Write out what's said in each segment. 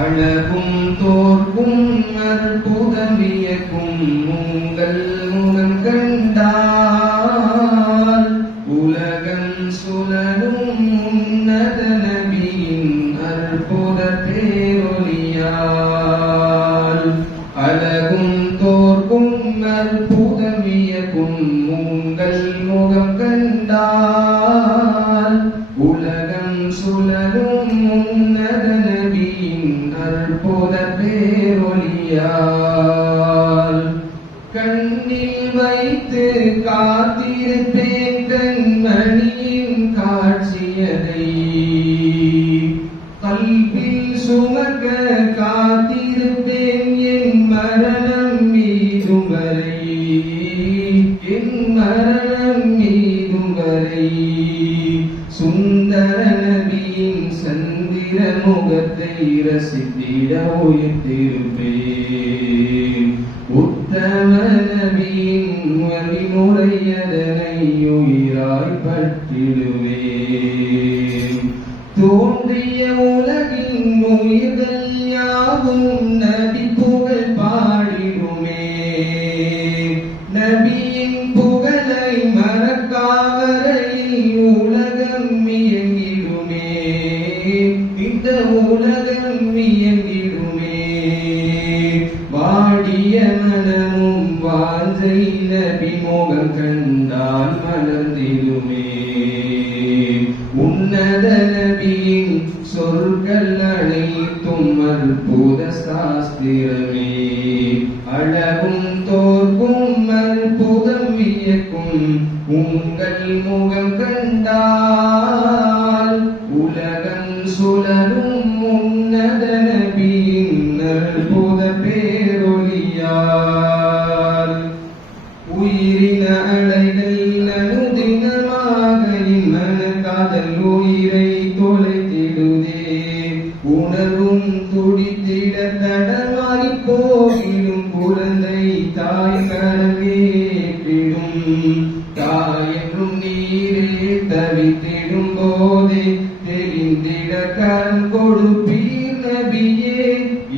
அழகும் தோற்கும் அற்புதம் வியக்கும் உங்கள் முகம் கண்டால் உலகம் சுழலும் உன்னத நபியின் அற்புத பேரொலியால் அழகும் தோற்கும் அற்புதம் வியக்கும் உங்கள் முகம் கண்டால் உலகம் சுழலும் உன்னத நபியின் அற்புத பேரொலியால் கண்ணில் வைத்து காத்திருப்பேன் கண்மணியின் காட்சியதை கல்வில் சுமக்க காத்திருப்பேன் என் மரணம் மீதும் வரை என் மரணம் மீதும் வரை சுந்தர நபியின் சந்திர முகத்தை ரசித்திட உயிர்த்திருப்பேன் உத்தம நபியின் வழிமுறையதனை உயிராய் பற்றிடுவேன் தோன்றிய உலகின் உயிர்கள் யாவும் நபி புகழ் பாடிடுமே நபியின் புகழை மறக்காவரையில் உலகம் இயங்கிடுமே இந்த உலகம் இயங்கிடுமே வாடிய மனமும் வாஞ்சை நபி முகம் கண்டால் மலர்ந்திடுமே உன்னத நபியின் சொற்கள் அனைத்தும் அற்புத சாஸ்திரமே அழகும் தோற்கும் அற்புதம் வியக்கும் உங்கள் முகம் கண்டால் உலகம் சுழலும் உன்னத நபியின் அற்புத பேரொலியால் உயிரின அலைகள் அனுதினமாக காதல் உயிரை தொலைத்திடுதே உணர்வும் துடித்திட தடமாறி போகிடும் குழந்தை தாய் கரவேற்றிடும் தாயென்றும் நீரே தவித்திடும் போதே தெரிந்திட கரம் கொடுப்பீர் நபியே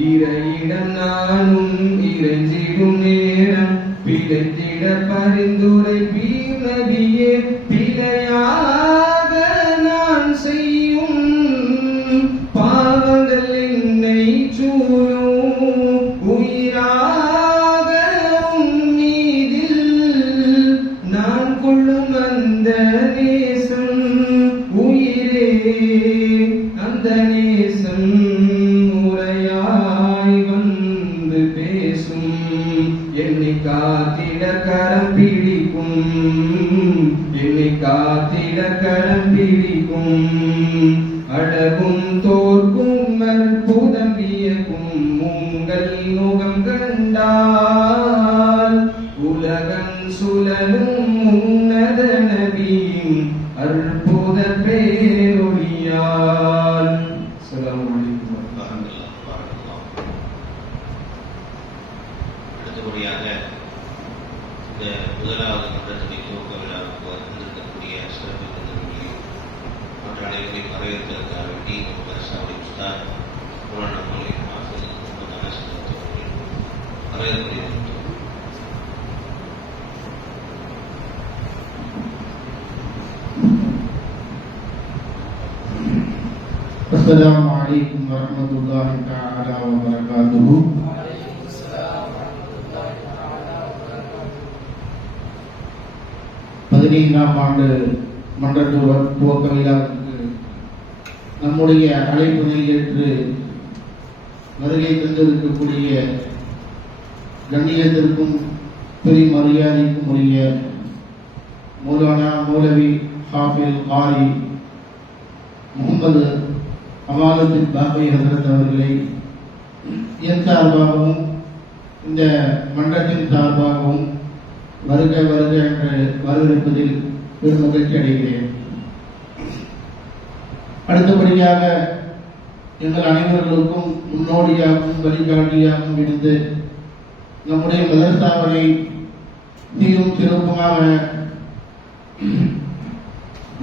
இறையிடம் நானும் இறைஞ்சிடும் நேரம் பிழைத்திட பரிந்துரை பீர் நபியே பிழையாக நான் செய்யும் பாவங்கள் என்னை சூழும் உயிராக மீதில் நான் கொள்ளும் அந்த நேசம் உயிரே அந்த நேசம் முறையாய் வந்து பேசும் என்னை காத்திட கரம் பிடிக்கும் என்னை காத்திட கரம் பிடிக்கும் அழகும் தோற்கும் அற்புதம் வியக்கும் உங்கள் முகம் கண்டால் உலகம் சுழலும் உன்னத நபியின் அற்புத பேரொலியால். அஸ்ஸலாமு அலைக்கும். அடுத்தபடியாக இந்த முதலாவது மன்றத்தினை துவக்க விழாவுக்கு வந்திருக்கக்கூடிய சிறப்பு விருந்தினர்களை மற்ற அனைவரையும் வரவேற்பதற்காக வேண்டி சாவடி உஸ்தாத் புராண மொழி ஆசிரியர் முகமது அனஸ் அவர்கள் வரவேற்பை السلام عليكم ورحمة الله تعالى وبركاته. பதினைந்தாம் ஆண்டு மன்ற துவக்க விழாவுக்கு நம்முடைய அழைப்பினை ஏற்று வருகை தந்திருக்கக்கூடிய கண்ணியத்திற்கும் பெரிய மரியாதைக்கும் உரிய மௌலானா மௌலவி ஹாஃபில் காரி முகமது அமாலுddin பாபை ஹசரத் அவர்களை என் சார்பாகவும் இந்த மன்றத்தின் சார்பாகவும் வருக வருக என்று வரவேற்பதில் பெரும் மகிழ்ச்சி அடைகிறேன். அடுத்தபடியாக எங்கள் அனைவர்களுக்கும் முன்னோடியாகவும் வழிகாட்டியாகவும் இருந்து நம்முடைய மதரசாவை மிகவும் சிறப்பாக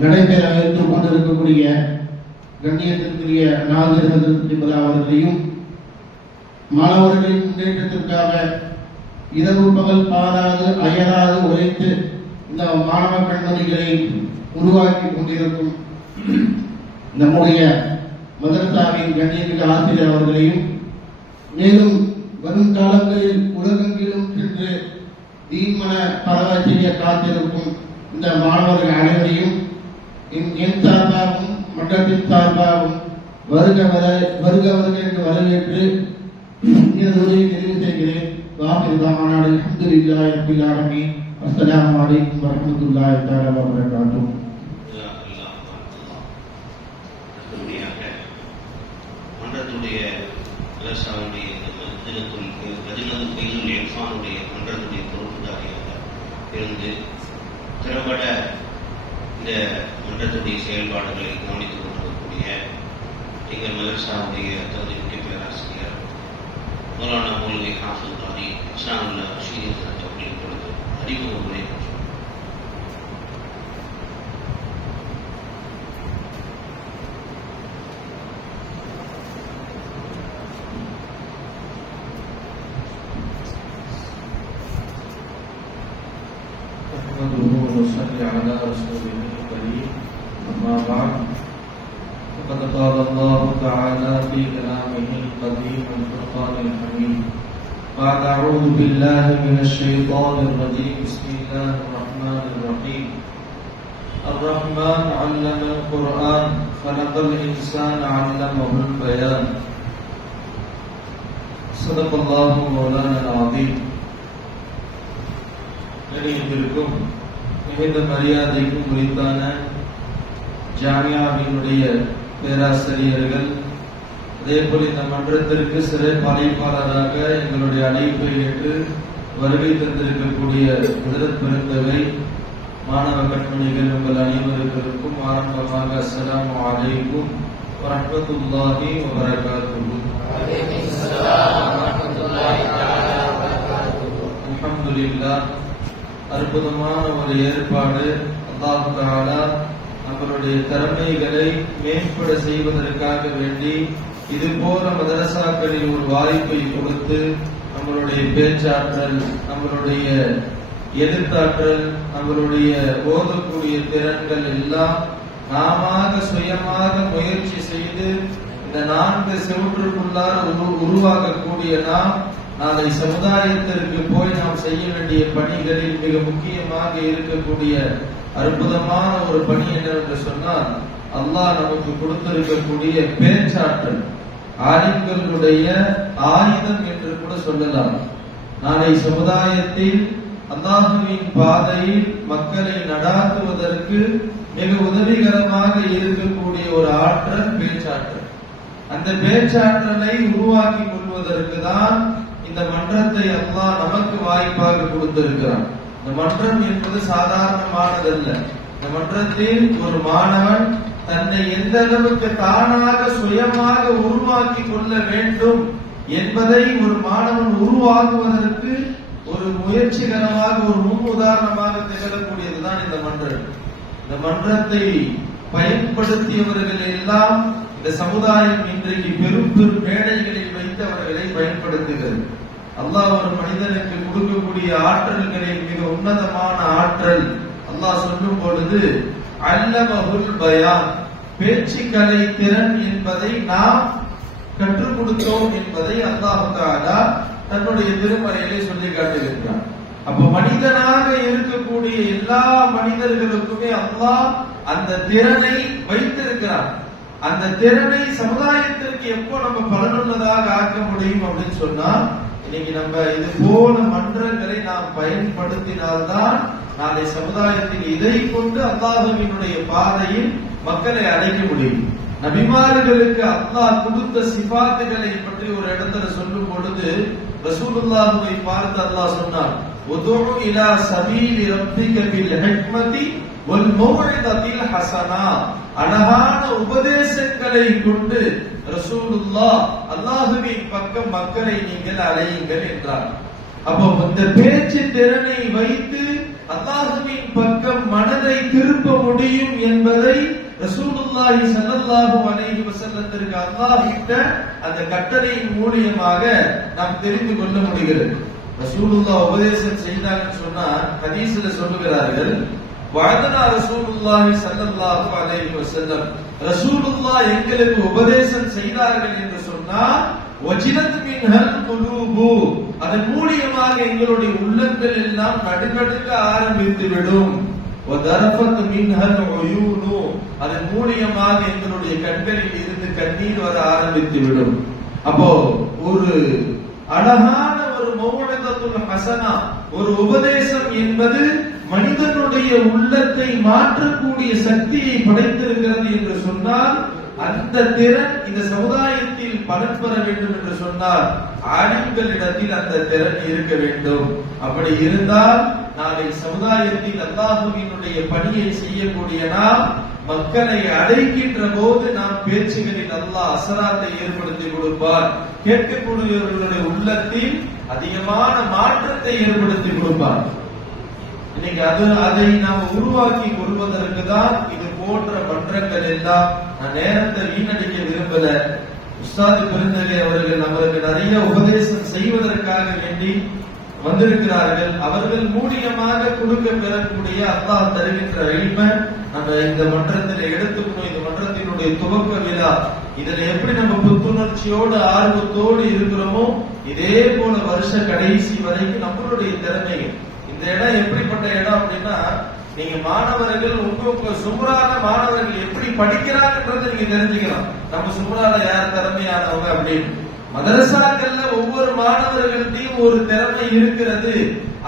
நடைபெற வைத்துக் கொண்டிருக்கக்கூடிய கண்ணியத்திற்குரிய நாதிர் ஹஜ்ரத் அவர்களையும் மாணவர்களின் முன்னேற்றத்திற்காக இரவு பகல் பாராது அயராது உழைத்து இந்த மாணவ கண்மணிகளை உருவாக்கி கொண்டிருக்கும் நம்முடைய மதரசாவின் கண்ணியமிகு ஆசிரியர் அவர்களையும், மேலும் வரும் காலங்களில் உலகெங்கிலும் சென்று தீன்மன பரவ செய்ய காத்திருக்கும் இந்த மாணவர்கள் அனைவரையும் என் சார்பாகவும் மன்றத்தின் சார்பாகவும் வருக என்று வரவேற்று எனது உரையை நிறைவு செய்கிறேன். வாஹிருதாவான அல்ஹம்துலில்லாஹி ரப்பில் ஆலமீன். அஸ்ஸலாமு அலைக்கும் வரஹ்மத்துல்லாஹி தஆலா வ பரகாத்துஹு. மன்றத்துடைய மதரசாவுடைய மன்றத்துடைய பொறுப்புதாரியாக இருந்து திறம்பட இந்த மன்றத்துடைய செயல்பாடுகளை கவனித்துக் கொண்டிருக்கக்கூடிய எங்கள் மதரசாவுடைய தகுதிமிக்க பேராசிரியர் மௌலானா மௌலவி ஹாஃபிஸ் காரி இஸ்லாமுல்லா ரஷீத் அவர்களின் பொழுது அறிமுக உரை على رسوله الكريم أما بعد فقد قال الله تعالى في كلامه القديم الفرقان الحميد بعد أعوذ بالله من الشيطان الرجيم بسم الله الرحمن الرحيم الرحمن علم القرآن خلق الإنسان علمه البيان صدق الله مولانا العظيم. கணியத்திற்கும் மிகுந்த மரியாதைக்கும் உரித்தான ஜாமியாவினுடைய பேராசிரியர்கள், அதேபோல் இந்த மன்றத்திற்கு சிறப்பு அழைப்பாளராக எங்களுடைய அழைப்பை ஏற்று வருகை தந்திருக்கக்கூடிய ஹஜ்ரத் பெருந்தகை மாணவ கண்மணிகள் உங்கள் அனைவருக்கும் ஆரம்பமாக அஸ்ஸலாமு அலைக்கும் வரஹ்மத்துல்லாஹி வ பரகாத்துஹு. அல்ஹம்துலில்லாஹ். அற்புதமான ஒரு ஏற்பாடு. அல்லாஹ் தஆலா நம்மளுடைய திறமைகளை மேம்பட செய்வதற்காக வேண்டி இது போல மதரசாக்களில் ஒரு வாய்ப்பை கொடுத்து நம்மளுடைய பேச்சாற்றல், நம்மளுடைய எழுத்தாற்றல், நம்மளுடைய ஓதக்கூடிய திறன்கள் எல்லாம் நாம சுயமாக முயற்சி செய்து இந்த 4 செவற்றுக்குள்ளார உருவாக்கக்கூடிய நாம் நாளை சமுதாயத்திற்கு போய் நாம் செய்ய வேண்டிய பணிகளில் மிக முக்கியமாக இருக்கக்கூடிய அற்புதமான ஒரு பணி என்னவென்று சொன்னால், அல்லாஹ் நமக்கு கொடுத்திருக்கக்கூடிய பேச்சாற்றல் ஆலிம்களுடைய ஆயுதம் என்று கூட சொல்லலாம். நாளை சமுதாயத்தில் அல்லாஹ்வின் பாதையில் மக்களை நடாத்துவதற்கு மிக உதவிகரமாக இருக்கக்கூடிய ஒரு ஆற்றல் பேச்சாற்றல். அந்த பேச்சாற்றலை உருவாக்கி கொள்வதற்கு தான் இந்த மன்றத்தை அல்லாஹ் நமக்கு வாய்ப்பாக கொடுத்திருக்கிறான். இந்த மன்றம் என்பது சாதாரணமானதல்ல. இந்த மன்றத்தில் ஒரு மாணவன் தன்னை எந்த அளவுக்கு தானாக சுயமாக உருவாக்கி கொள்ள வேண்டும் என்பதை ஒரு மாணவன் உருவாக்குவதற்கு ஒரு முயற்சிகரமாக ஒரு முன் உதாரணமாக திகழக்கூடியதுதான் இந்த மன்றம். இந்த மன்றத்தை பயன்படுத்தியவர்கள் எல்லாம் இந்த சமுதாயம் இன்றைக்கு பெரும் பெரும் மேடைகளில் வைத்து அவர்களை பயன்படுத்துகிறது. அல்லாஹ் ஒரு மனிதனுக்கு கொடுக்கக்கூடிய ஆற்றல்களில் மிக உன்னதமான ஆற்றல் அல்லாஹ் சொல்லும் பொழுது அல்லமஹுல் பயான், பேச்சுக்கலை திறன் என்பதை நாம் கற்றுக் கொடுத்தோம் என்பதை அல்லாஹ் தஆலா தன்னுடைய திருமறையிலே சொல்லி காட்டுகின்றான். அப்ப மனிதனாக இருக்கக்கூடிய எல்லா மனிதர்களுக்குமே அல்லாஹ் அந்த திறனை வைத்திருக்கிறான். அந்த திறனை சமுதாயத்திற்கு எப்போ நம்ம பலனுள்ளதாக ஆக்க முடியும் அப்படின்னு சொன்னா, இன்னைக்கு நம்ம இது போல மன்றங்களை நாம் பயன்படுத்தினால்தான் நாளை சமுதாயத்தில் இதை கொண்டு அல்லாஹ்வினுடைய பாதையில் மக்களை அழைக்க முடியும். நபிமார்களுக்கு அல்லாஹ் கொடுத்த சிபாத்துகளை பற்றி ஒரு இடத்துல சொல்லும் பொழுது ரசூலுல்லாஹ்வை பார்த்து அல்லாஹ் சொன்னார், உதுஉ இலா சபீலி ரப்பிக பில் ஹிக்ம ஹிக்மதி வல் மௌஇதத்தில் ஹஸனா, அழகான உபதேசங்களை கொண்டு ரசூலுல்லாஹ் அல்லாஹ்வின் பக்கம் மக்களை நீங்கள் அழையுங்கள் என்றார். அப்போ இந்த பேச்சு திறனை வைத்து அல்லாஹ்வின் பக்கம் மனதை திருப்ப முடியும் என்பதை ரசூலுல்லாஹி ஸல்லல்லாஹு அலைஹி வஸல்லத்திற்கு அல்லாஹ் இட்ட அந்த கட்டளையின் மூலமாக நாம் தெரிந்து கொள்ள முடிகிறது. ரசூலுல்லாஹ் உபதேசம் செய்தாங்கன்னு சொன்னா ஹதீஸ்ல சொல்லுகிறார்கள், வஅதனா ரசூலுல்லாஹி ஸல்லல்லாஹு அலைஹி வஸல்லம், ரசூலுல்லாஹ் எங்களுக்கு உபதேசம் செய்தார்கள் என்று சொன்னால் வஜினத் மின்ஹல் குலூபு, அதன் மூலமாக எங்களுடைய உள்ளங்கள் எல்லாம் நடுநடுங்க ஆரம்பித்து விடும். வதரஃபத் மின்ஹல் உயூனு, அதன் மூலமாக எங்களுடைய கண்களில் இருந்து கண்ணீர் வர ஆரம்பித்து விடும். அப்போ ஒரு அழகான ஒரு மௌஇதத்துல் ஹஸனா, ஒரு உபதேசம் என்பது மனிதனுடைய உள்ளத்தை மாற்றக்கூடிய சக்தியை படைத்திருக்கிறது என்று சொன்னால், அந்த திறன் இந்த சமுதாயத்தில் பலன் பெற வேண்டும் என்று சொன்னால் ஆலிம்களிடத்தில் அந்த திறன் இருக்க வேண்டும். அப்படி இருந்தால் நாளை சமுதாயத்தில் அல்லாஹ்வினுடைய பணியை செய்யக்கூடிய நாம் மக்களை அழைக்கின்ற போது நாம் பேச்சுகளில் அல்லாஹ் அசராத்தை ஏற்படுத்தி கொடுப்பார். கேட்கக்கூடியவர்களுடைய உள்ளத்தில் அதிகமான மாற்றத்தை ஏற்படுத்தி கொடுப்பார். இன்னைக்கு அதை நாம் உருவாக்கி கொள்வதற்கு தான் இது போன்ற மன்றங்கள் எல்லாம். நான் நேரத்தை வீணடிக்க விரும்பல. உஸ்தாது பெருந்தகை அவர்கள் நம்மளுக்கு நிறைய உபதேசம் செய்வதற்காக வேண்டி வந்திருக்கிறார்கள். அவர்கள் மூலியமாக கொடுக்க பெறக்கூடிய அல்லாஹ் தருகின்ற இல்மை நம்ம இந்த மன்றத்தில் எடுத்துக்கணும். இந்த மன்றத்தினுடைய துவக்க விழா, இதுல எப்படி நம்ம புத்துணர்ச்சியோடு ஆர்வத்தோடு இருக்கிறோமோ இதே போல வருஷ கடைசி வரைக்கும் நம்மளுடைய திறமைகள். இந்த இடம் எப்படிப்பட்ட இடம் அப்படின்னா, நீங்க மாணவர்கள் உங்க சும்ரால மாணவர்கள் எப்படி படிக்கிறாங்கன்றதை நீங்க தெரிஞ்சுக்கலாம். நம்ம சும்ரால யார் திறமையானவங்க அப்படின்னு. மதரசாக்கள்ல ஒவ்வொரு மாணவர்கள்ட்டையும் ஒரு திறமை இருக்கிறது.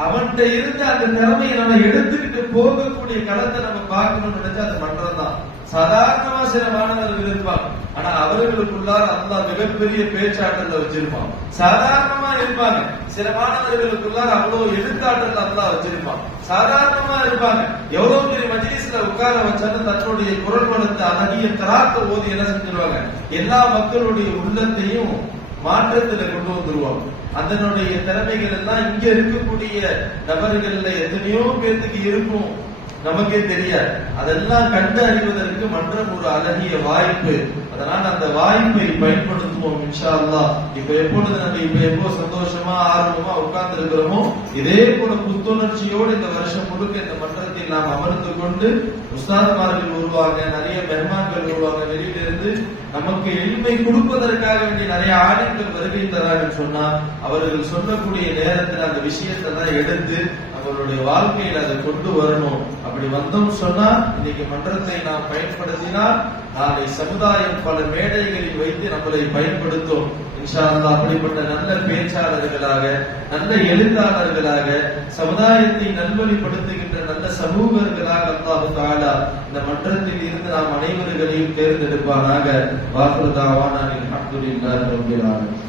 அவன்கிட்ட இருந்து அந்த திறமையை நம்ம எடுத்துக்கிட்டு போகக்கூடிய களத்தை நம்ம பார்க்கணும்னு நினைச்சா அது மன்றம் தான். சாதாரணமா சில மாணவர்கள் இருப்பாங்க, ஆனா அவர்களுக்குள்ளார அல்லாஹ் மிகப்பெரிய பேச்சாற்றல வச்சிருப்பான். சாதாரணமா இருப்பாங்க. சில மாணவர்களுக்குள்ளார அவ்வளவு எழுத்தாற்றல் அல்லாஹ் வச்சிருப்பான். சாதாரணமா இருப்பாங்க. எவ்வளவு பெரிய மஜ்லிஸ்ல உட்கார வச்சாலும் தன்னுடைய குரல் வளத்தை அழகிய கராத்த ஓதி என்ன செஞ்சிருவாங்க, எல்லா மக்களுடைய உள்ளத்தையும் மாற்றத்துல கொண்டு வந்துருவாங்க. அதனுடைய திறமைகள் எல்லாம் இங்க இருக்கக்கூடிய நபர்கள்ல எத்தனையோ பேருக்கு இருக்கும், நமக்கே தெரியாது. அதெல்லாம் கண்டு அறிவதற்கு மன்றம் ஒரு அழகிய வாய்ப்பு. அதனால அந்த வாய்ப்பை பயன்படுத்துவோம் இன்ஷா அல்லாஹ். எப்பொழுது நம்ம எப்போ சந்தோஷமா ஆர்வமா உட்கார்ந்து இருக்கிறோமோ இதே போல புத்துணர்ச்சியோடு இந்த வருஷம் முழுக்க இந்த மன்றத்தில் நாம் அமர்ந்து கொண்டு உஸ்தாதுமார்கள் உருவாங்க, நிறைய மெஹமான்கள் உருவாங்க. வெளியிலிருந்து நமக்கு எளிமை கொடுப்பதற்காக வேண்டிய நிறைய ஆளுங்கள் வருகை தராங்கன்னு சொன்னா அவர்கள் சொல்லக்கூடிய நேரத்தில் அந்த விஷயத்தெல்லாம் எடுத்து அவர்களுடைய வாழ்க்கையில் அதை கொண்டு வரணும். அப்படி வந்தோம் சொன்னா இன்னைக்கு மன்றத்தை நாம் பயன்படுத்தினால் நாளை சமுதாயம் பல மேடைகளில் வைத்து நம்மளை பயன்படுத்தும் இன்ஷா அல்லாஹ். அப்படிப்பட்ட நல்ல பேச்சாளர்களாக, நல்ல எழுத்தாளர்களாக, சமுதாயத்தை நல்வழிப்படுத்துகின்ற நல்ல சமூகர்களாக அல்லாஹ் தஆலா இந்த மன்றத்தில் இருந்து நாம் அனைவர்களையும் தேர்ந்தெடுப்பானாக. வாஹிரு தஅவானா அல்ஹம்துலில்லாஹி ரப்பில் ஆலமீன்.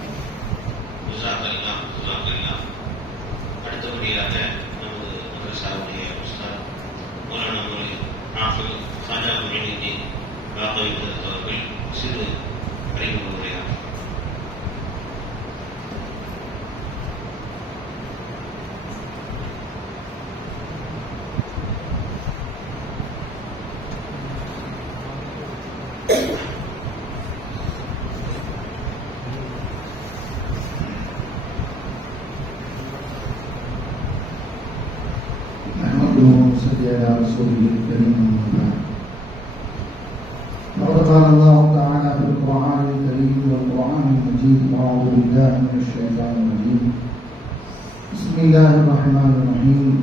அடுத்தபடியாக நமது மதரசாவுடைய உஸ்தாத் மௌலானா நாஃபில் சாஜா முஹிதீன் அவர்கள் சிறு அறிமுக உரையார். على رسوله الكريم. وقد قال الله تعالى في القرآن الكريم والقرآن المجيد: أعوذ بالله من الشيطان الرجيم. بسم الله الرحمن الرحيم.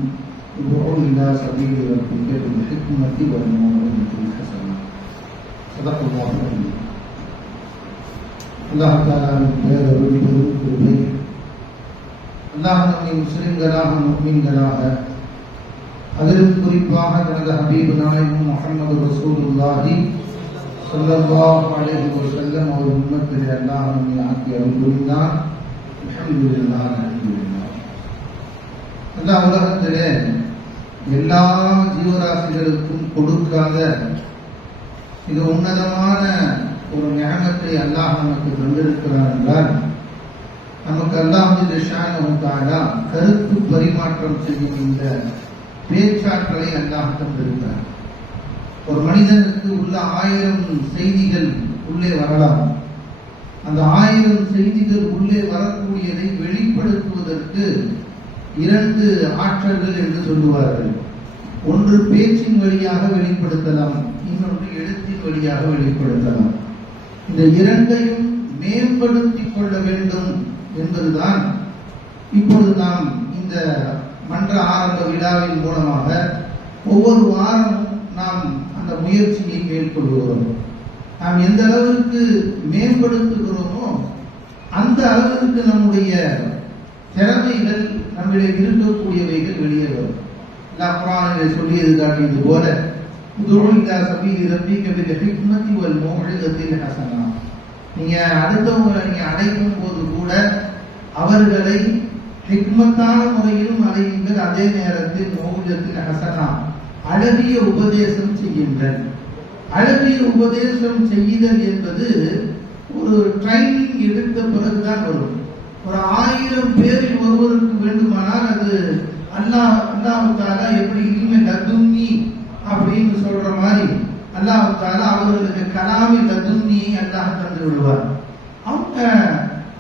ادعوا إلى سبيل ربك بالحكمة والموعظة الحسنة. صدق الله العظيم. الله تعالى பெருமை அல்லாஹ் நம்மை முஸ்லிம்களாக முஃமின்களாக, அதிலும் குறிப்பாக தனது ஹபீபு நாயகம் முஹம்மது ரசூலுல்லாஹி ஸல்லல்லாஹு அலைஹி வஸல்லம் அவர் உம்மத்திலே அல்லாஹ் நம்மை ஆக்கி அருள் புரிந்தார். அல்ஹம்துலில்லாஹ். அல்லாஹ் உலகத்திலே எல்லா ஜீவராசிகளுக்கும் கொடுக்காத மிக உன்னதமான ஒரு ஞானத்தை அல்லாஹ் நமக்கு தந்திருக்கிறார் என்றால், நமக்கு அல்லாஹ் கருத்து பரிமாற்றம் செய்யும் இந்த பேச்சாற்றலை அல்லாஹ் தந்திருக்கிறார். ஒரு மனிதனுக்கு உள்ள 1000 செய்திகள் உள்ளே வரலாம். அந்த 1000 செய்திகள் உள்ளே வரக்கூடியதை வெளிப்படுத்துவதற்கு 2 ஆற்றல்கள் என்று சொல்லுவார்கள். ஒன்று பேச்சின் வழியாக வெளிப்படுத்தலாம், இன்னொன்று எழுத்தின் வழியாக வெளிப்படுத்தலாம். இந்த 2ஐயும் மேம்படுத்திக் கொள்ள வேண்டும் என்பதுதான் இப்பொழுது நாம் இந்த மன்ற ஆரம்ப விழாவின் மூலமாக ஒவ்வொரு வாரமும் நாம் அந்த முயற்சியை மேற்கொள்கிறோம். நாம் எந்த அளவிற்கு மேம்படுத்துகிறோமோ அந்த அளவிற்கு நம்முடைய திறமைகள் நம்மிடம் இருக்கக்கூடியவைகள் வெளியே வரும். குர்ஆனிலே சொல்லியது காட்டியது போல, நீங்க அடுத்தவங்களை நீங்க அடைக்கும் போது கூட அவர்களை ஹிக்மத்தான முறையிலும் அடையுங்கள், அதே நேரத்தில் மௌஜத்தில் ஹசனா அழகிய உபதேசம் செய்யுங்கள். அழகிய உபதேசம் செய்யுதல் என்பது ஒரு ட்ரைனிங் எடுத்த பிறகுதான் வரும். ஒரு 1000 பேரில் ஒருவருக்கு வேண்டுமானால் அது அல்லாஹ்வுத்தால எப்படி இல்மே லதுன்னி அப்படின்னு சொல்ற மாதிரி அல்லாஹ்வுத்தால அவர்களுக்கு கலாமி லதுன்னி அல்லாஹ் தந்து விடுவார். அவங்க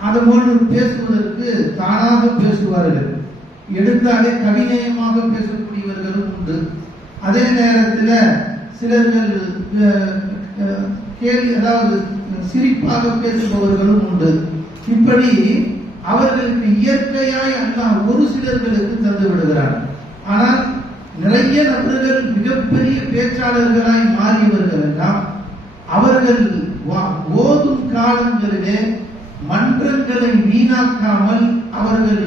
அது போன்று பேசுவதற்கு தானாக பேசுவார்கள். எடுத்தாலே கவிநயமாக பேசக்கூடியவர்களும் உண்டு. அதே நேரத்தில் சிலர்கள் அதாவது சிரிப்பாக பேசுபவர்களும் உண்டு. இப்படி அவர்களுக்கு இயற்கையாய் அல்லாஹ் ஒரு சிலர்களுக்கு தந்து விடுகிறார். ஆனால் நிறைய நபர்கள் மிகப்பெரிய பேச்சாளர்களாய் மாறியவர்கள் எல்லாம் அவர்கள் ஓதும் காலங்களிலே மன்றங்களை வீணாக்காமல் அவர்கள்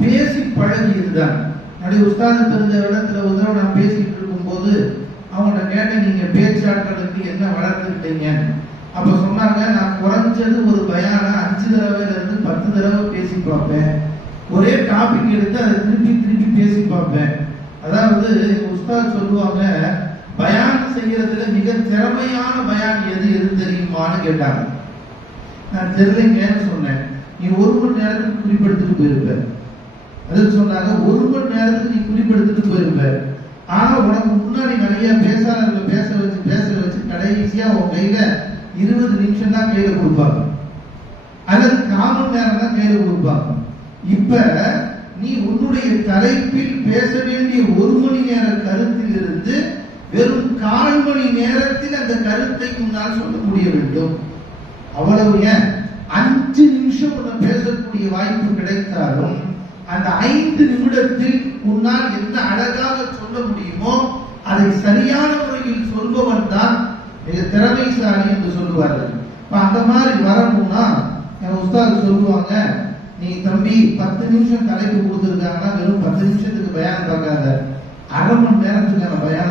பேசி பழகியிருந்தார். நிறைய உஸ்தாது தெரிஞ்ச இடத்துல ஒரு தடவை நான் பேசிட்டு இருக்கும் போது அவங்கள்ட்ட கேட்டேன், நீங்க பேச்சாற்றலுக்கு என்ன வளர்த்துக்கிட்டீங்க? அப்ப சொன்னாங்க, நான் குறைஞ்சது ஒரு பயான 5 தடவைல இருந்து 10 தடவை பேசி பார்ப்பேன். ஒரே டாபிக் எடுத்து அதை திருப்பி திருப்பி பேசி பார்ப்பேன். அதாவது உஸ்தாத் சொல்லுவாங்க, பயான் செய்யறதுல மிக திறமையான பயான் எது தெரியுமான்னு கேட்டாங்க. நான் தெரியலைங்கன்னு சொன்னேன். நீ 1 மணி நேரத்துக்கு குறிப்பெடுத்துட்டு போயிருப்ப. அது சொன்னாங்க, 1 மணி நேரத்துக்கு நீ குறிப்பெடுத்துட்டு போயிருப்ப. ஆனா உனக்கு முன்னாடி நிறைய பேசாளர்களை பேச வச்சு கடைசியா உன் கையில 20 நிமிஷம் தான் கையில கொடுப்பாங்க, அல்லது 1/4 மணி நேரம் தான் கையில கொடுப்பாங்க. இப்ப நீ உன்னுடைய தலைப்பில் பேச வேண்டிய 1 மணி நேர கருத்தில் இருந்து வெறும் 1/4 மணி நேரத்தில் அந்த கருத்தை உன்னால் சொல்ல முடிய வேண்டும். அவ்வளவு ஏன் 5 நிமிஷம் உன்னை பேசக்கூடிய வாய்ப்பு கிடைத்தாலும் அந்த 5 நிமிடத்தில் உன்னால் என்ன அழகாக சொல்ல முடியுமோ அதை சரியான முறையில் சொல்பவன் தான் மிக திறமைசாலி என்று சொல்லுவார்கள். அந்த மாதிரி வரணும்னா என் உஸ்தாத் சொல்லுவாங்க, நீ தம்பி 10 நிமிஷம் தலைப்பு கொடுத்துருக்காங்கன்னா வெறும் 10 நிமிஷத்துக்கு பயான் பார்க்காத, 1/2 மணி நேரத்துக்கான பயான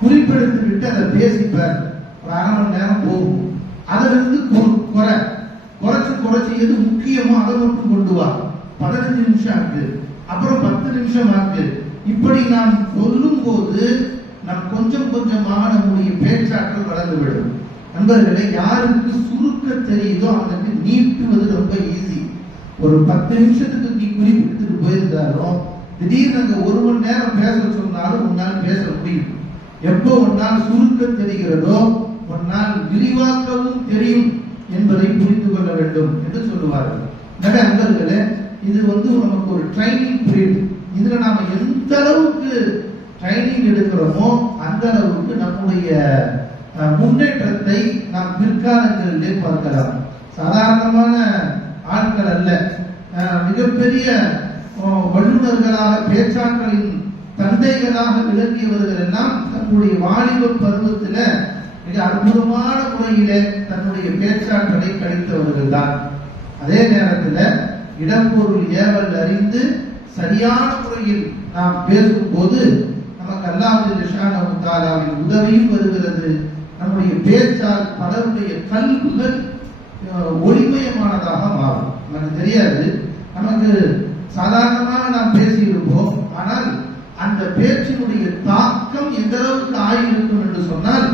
குறிப்பெடுத்துக்கிட்டு அதை பேசிப்பார். ஒரு 1/2 மணி நேரம் போகும். அதுல இருந்து குறைச்சு எது முக்கியமோ அதை மட்டும் கொண்டு வா. 15 நிமிஷம் ஆகுது, அப்புறம் 10 நிமிஷம் ஆகுது. இப்படி நாம் சொல்லும் போது நம் கொஞ்சம் கொஞ்சமாக நம்முடைய பேச்சாற்றல் வளர்ந்துவிடும். நண்பர்களை யாருக்கு சுருக்க தெரியுதோ அவனுக்கு நீட்டுவது ரொம்ப ஈஸி. ஒரு 10 நிமிஷத்துக்கு நீ குறிப்பிட்டு போயிருந்தாலும் திடீர்னு அங்க 1 மணி நேரம் பேச சொன்னாலும் உன்னால் பேச முடியும். எப்போ உன்னால் சுருக்க தெரிகிறதோ உன்னால் விரிவாக்கவும் தெரியும் என்பதை புரிந்து கொள்ள வேண்டும் என்று சொல்லுவார்கள். நண்பர்களே, இது நமக்கு ஒரு ட்ரைனிங் பீரியட். இதுல நாம எந்த அளவுக்கு ட்ரைனிங் எடுக்கிறோமோ அந்த அளவுக்கு நம்முடைய முன்னேற்றத்தை நாம் பிற்காலங்களிலே பார்க்கலாம். சாதாரணமான ஆட்கள் அல்ல, மிகப்பெரிய வல்லுநர்களாக பேச்சாற்றலின் தந்தைகளாக விளங்கியவர்கள் எல்லாம் தன்னுடைய வாலிப பருவத்தில் மிக அற்புதமான முறையிலே தன்னுடைய பேச்சாற்றலை கழித்தவர்கள் தான். அதே நேரத்தில் இடம்பொருள் ஏவல் அறிந்து சரியான முறையில் நாம் பேசும்போது நமக்கு அல்லாஹ்வின் உதவியும் வருகிறது. நம்முடைய பேச்சால் பலருடைய கல்விகள் ஒளிமயமானதாக மாறும். நமக்கு தெரியாது, நமக்கு சாதாரணமாக நாம் பேசியிருப்போம். ஆனால் அந்த பேச்சினுடைய தாக்கம் எந்த அளவுக்கு ஆகியிருக்கும் என்று சொன்னால்,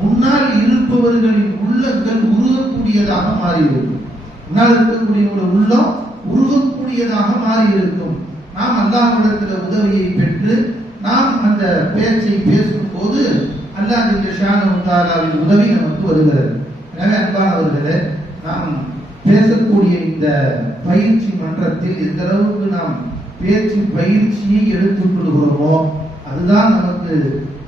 முன்னால் இருப்பவர்களின் உள்ளங்கள் உருகக்கூடியதாக மாறியிருக்கும். முன்னால் இருக்கக்கூடிய உள்ளம் உருகக்கூடியதாக மாறியிருக்கும். நாம் அல்லாஹ்விடத்தில் உதவியை பெற்று நாம் அந்த பேச்சை பேசும்போது அல்லாஹ் ஜல்ல தஆலாவின் உதவி நமக்கு வருகிறது. எனவே அன்பானவர்களே, நாம் பேசக்கூடிய இந்த பயிற்சி மன்றத்தில் எந்த அளவுக்கு நாம் பேச்சு பயிற்சியை எடுத்துக் கொள்கிறோமோ அதுதான் நமக்கு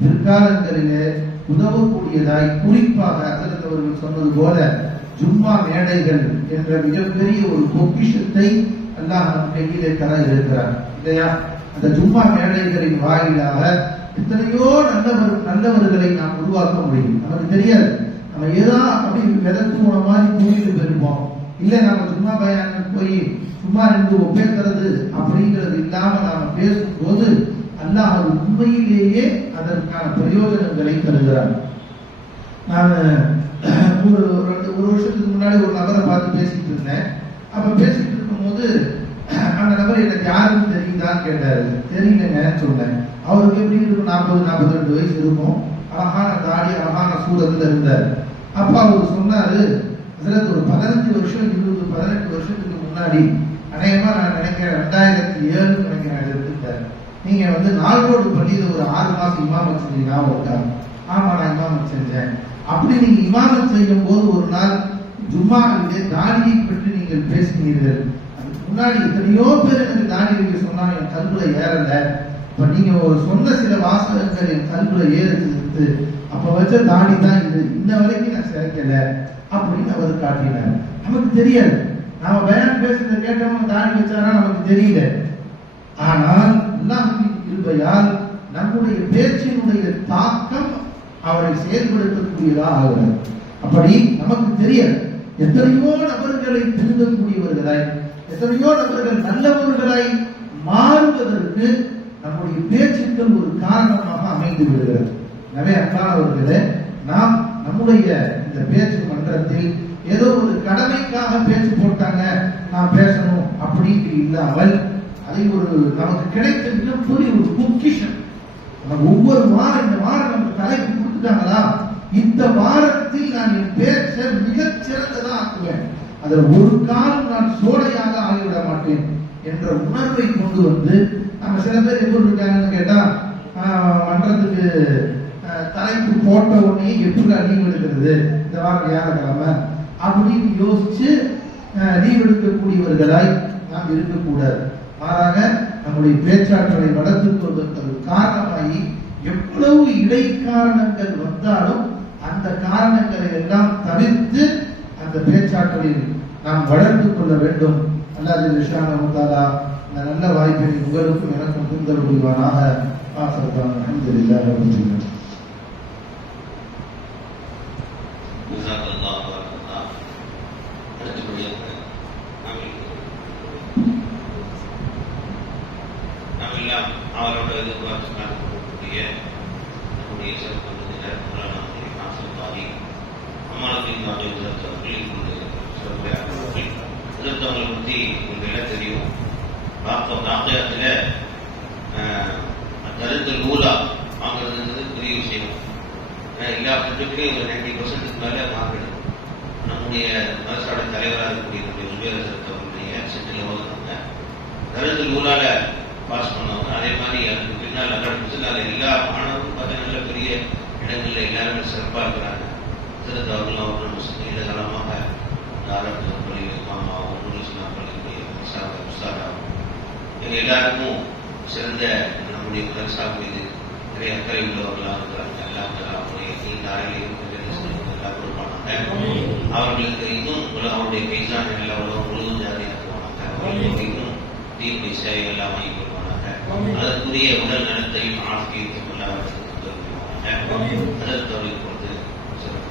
பிற்காலங்களிலே உதவக்கூடியதாய், குறிப்பாக ஹஜ்ரத் அவர்கள் சொன்னது போல ஜும்மா மேடைகள் என்ற மிகப்பெரிய ஒரு பொக்கிஷத்தை அல்லாஹ் நம் கையிலே தர இருக்கிறார் இல்லையா? அந்த ஜும்மா மேடைகளின் வாயிலாக எத்தனையோ நல்லவர்களை நாம் உருவாக்க முடியும். நமக்கு தெரியாது, நம்ம ஏதோ அப்படி விதத்து போன மாதிரி கூலிட்டு போயிருப்போம். இல்ல நம்ம சும்மா பயானுக்கு போய் சும்மா நின்று ஒப்பேக்கிறது அப்படிங்கிறது இல்லாம நாம பேசும்போது அல்லாஹ் உண்மையிலேயே அதற்கான பிரயோஜனங்களை தருகிறார். நான் ஒரு வருஷத்துக்கு முன்னாடி ஒரு நபரை பார்த்து பேசிட்டு இருந்தேன். அப்ப பேசிட்டு இருக்கும்போது அந்த நபர் எனக்கு யாருன்னு தெரியுதான்னு கேட்டாரு. தெரியலங்க சொன்னேன். அவருக்கு எப்படி இருக்கும், 40-42 வயசு இருக்கும். அழகான தாடி, அழகான சூழத்துல இருந்தார். அப்ப அவர் சொன்னாரு, ஒரு 15 வருஷம் 20-18 வருஷத்துக்கு முன்னாடி, அநேகமா நான் நினைக்கிறேன் 2007 நினைக்கிறேன் எடுத்துட்டார். நீங்க நால்ரோடு பள்ளியில ஒரு 6 மாசம் இமாமத் செஞ்சு ஞாபகம் இருக்கா? ஆமா, நான் இமாமத் செஞ்சேன். அப்படி நீங்க இமாமத் செய்யும் போது ஒரு நாள் ஜும்மாவிலே தாடியை பற்றி நீங்கள் பேசினீர்கள். அதுக்கு முன்னாடி எத்தனையோ பேர் எனக்கு தாடி வைக்க சொன்னாங்க, என் கல்வில ஏறல. இப்ப நீங்க ஒரு சொன்ன சில வாசகங்கள் என் கல்வில ஏறுது. அப்ப வச்ச தாடி தான் இது, இன்ன வரைக்கும் நான் சேர்க்கல அப்படின்னு அவர் காட்டினார். நமக்கு தெரியாது, நாம பயான் பேசுறத கேட்டவங்க தாடி வச்சாரா நமக்கு தெரியல. ஆனால் அல்லாஹ்வின் கிருபையால் நம்முடைய பேச்சினுடைய தாக்கம் அவரை செயல்படுத்தக்கூடியதாக ஆகிறது. அப்படி நமக்கு தெரியாது, எத்தனையோ நபர்களை திருந்தக்கூடியவர்களாய், எத்தனையோ நபர்கள் நல்லவர்களாய் மாறுவதற்கு நம்முடைய பேச்சுக்கள் ஒரு காரணமாக அமைந்து விடுகிறது. எனவே அன்பானவர்களே, நாம் நம்முடைய இந்த பேச்சு மன்றத்தில் ஏதோ ஒரு கடமைக்காக பேச்சு போட்டாங்க நாம் பேசணும் அப்படின்னு இல்லாமல், அதை ஒரு நமக்கு கிடைத்த மிகப்பெரிய ஒரு பொக்கிஷம். நம்ம ஒவ்வொரு வாரம், இந்த வாரம் நமக்கு தலைப்பு கொடுத்துட்டாங்களா, இந்த வாரத்தில் நான் என் பேச்சை மிகச் சிறந்ததா ஆக்குவேன், அதில் ஒரு காலம் நான் சோடையாக ஆகிவிட மாட்டேன் என்ற உணர்வை கொண்டு வந்து, நம்ம சில பேர் எப்படி இருக்காங்கன்னு கேட்டா, மன்றத்துக்கு தலைப்பு போட்ட உடனே எப்படி லீவ் எடுக்கிறது, இந்த வாரம் வியாழக்கிழமை அப்படின்னு யோசிச்சு லீவ் எடுக்கக்கூடியவர்களாய் நாம் இருக்கக்கூடாது. மாறாக நம்முடைய பேச்சாற்றலை வளர்த்துக் கொள்வதற்கு காரணமாகி எவ்வளவு இடைக்காரணங்கள் வந்தாலும் அந்த காரணங்களை எல்லாம் தவிர்த்து அந்த பேச்சாற்றலில் நாம் வளர்த்துக் கொள்ள வேண்டும். அல்லாஹ் ஜல்ல தஆலா இந்த நல்ல வாய்ப்பை உங்களுக்கும் எனக்கும் தந்தல் புரிவானாக. ஆஃபர்தான் அல்ஹம்துலில்லாஹி ரப்பில் ஆலமீன். அவரோட எதிர்பார்த்து நடக்கக்கூடிய நம்முடைய சிறப்பு ஆசிர்வாதி அம்மாளத்தின் அவர்களை கொண்டு சிறப்புரையாற்றுவார்கள். எதிர்த்தவங்களை பற்றி உங்களுக்கு எல்லாம் தெரியும். வாக்கியத்தில் தருத்தல் ஊலா வாங்குறதுன்றது பெரிய விஷயம். எல்லா சப்ஜெக்ட்லையும் ஒரு 90% மேலே மார்க் எடுக்கும். நம்முடைய மதரசாட தலைவராக இருக்கக்கூடிய நம்முடைய உபயோகத்தவர்களுடைய சென்னையில் ஓதுனாங்க. தருத்தல் ஊலால பாஸ் பண்ணவங்க. அதே மாதிரி அதுக்கு பின்னால் எல்லா மாணவர்களும் பார்த்தா நல்ல பெரிய இடங்கள்ல எல்லாருமே சிறப்பாக இருக்கிறாங்க. திருத்தவர்களும் அவர்களும் நீண்ட காலமாக அரபு பள்ளியில் மாமாவும் முருசுனா பள்ளியுடைய உஸ்தாதாகவும் எங்கள் எல்லாருக்கும் சிறந்த நம்முடைய மதரசா மீது நிறைய அக்கறை உள்ளவர்களாக இருக்கிறாங்க. எல்லாம் அவருடைய நீண்ட அறையிலையும் எல்லாம் கொடுப்பாங்க. அவர்களுக்கு இன்னும் அவருடைய கைசான் எல்லா உலகம் முழுவதும் ஜாதியாக போனாங்க. இன்னும் தீர்ப்பு சேவை எல்லாம் வாங்கி கொடுப்பாங்க. அதற்குரிய உடல் நலத்தையும் ஆரோக்கியத்தையும் எல்லாவற்றையும் அதற்கு பொறுத்து சிறப்பு.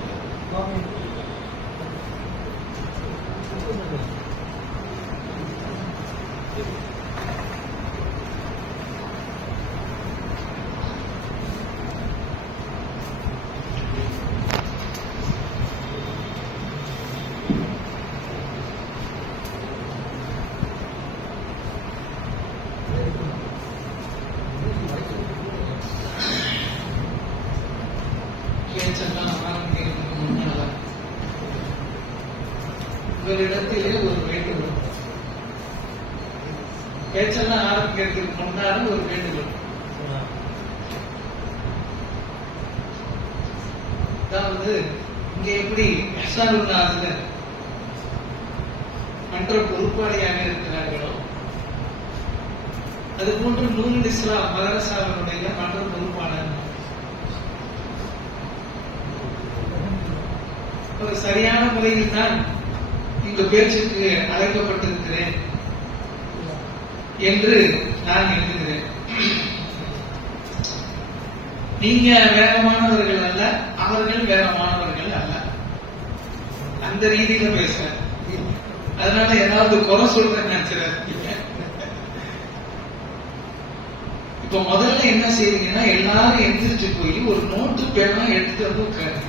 உங்களிடத்திலே ஒரு வேண்டுகோள். பேச்செல்லாம் ஆரம்பிக்கிறதுக்கு முன்னாடி ஒரு வேண்டுகோள். அதாவது இங்க எப்படி இஹ்சானுல்லாஹ் மன்ற பொறுப்பாளியாக இருக்கிறார்களோ, அது போன்று நூருல் இஸ்லாம் மதரசாவினுடைய மன்ற பொறுப்பாளர் ஒரு சரியான முறையில் தான் இந்த பேச்சுக்கு அழைக்கப்பட்டிருக்கிறேன் என்று நான் எண்ணுகிறேன். நீங்க வேகமானவர்கள் அல்ல, அவர்கள் வேகமானவர்கள் அல்ல, அந்த ரீதியில பேசுறேன். அதனால ஏதாவது குறை சொல்றேன்னு நினைச்சிருக்கீங்க. இப்ப முதல்ல என்ன செய்றீங்கன்னா, எல்லாரும் எந்திரிச்சு போய் ஒரு நோட்டு பேனா எடுத்துட்டு வந்து உட்காரு.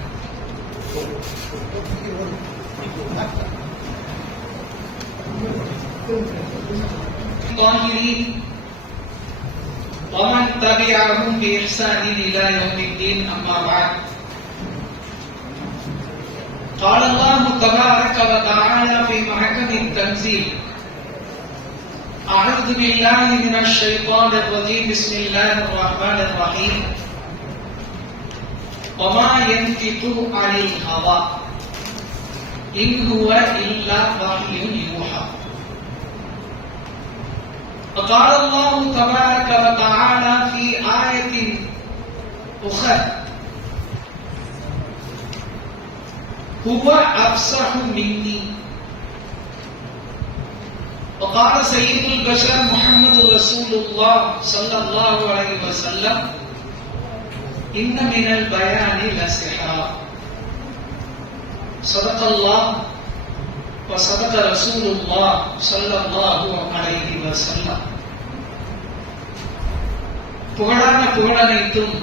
ومن تبعهم بإحسان إلى يوم الدين أما بعد قال الله تبارك وتعالى في محكم التنزيل أعوذ بالله من الشيطان الرجيم بسم الله الرحمن الرحيم وما ينطق عن الهوى إن هو إلا وحي يوحى وقال الله تبارك وتعالى في آية أخرى هو أفصح مني وقال سيد البشر محمد رسول الله صلى الله عليه وسلم إن من البيان لسحرا صدق الله وصدق رسول الله صلى الله عليه وسلم. புகழான புகழனைத்தும்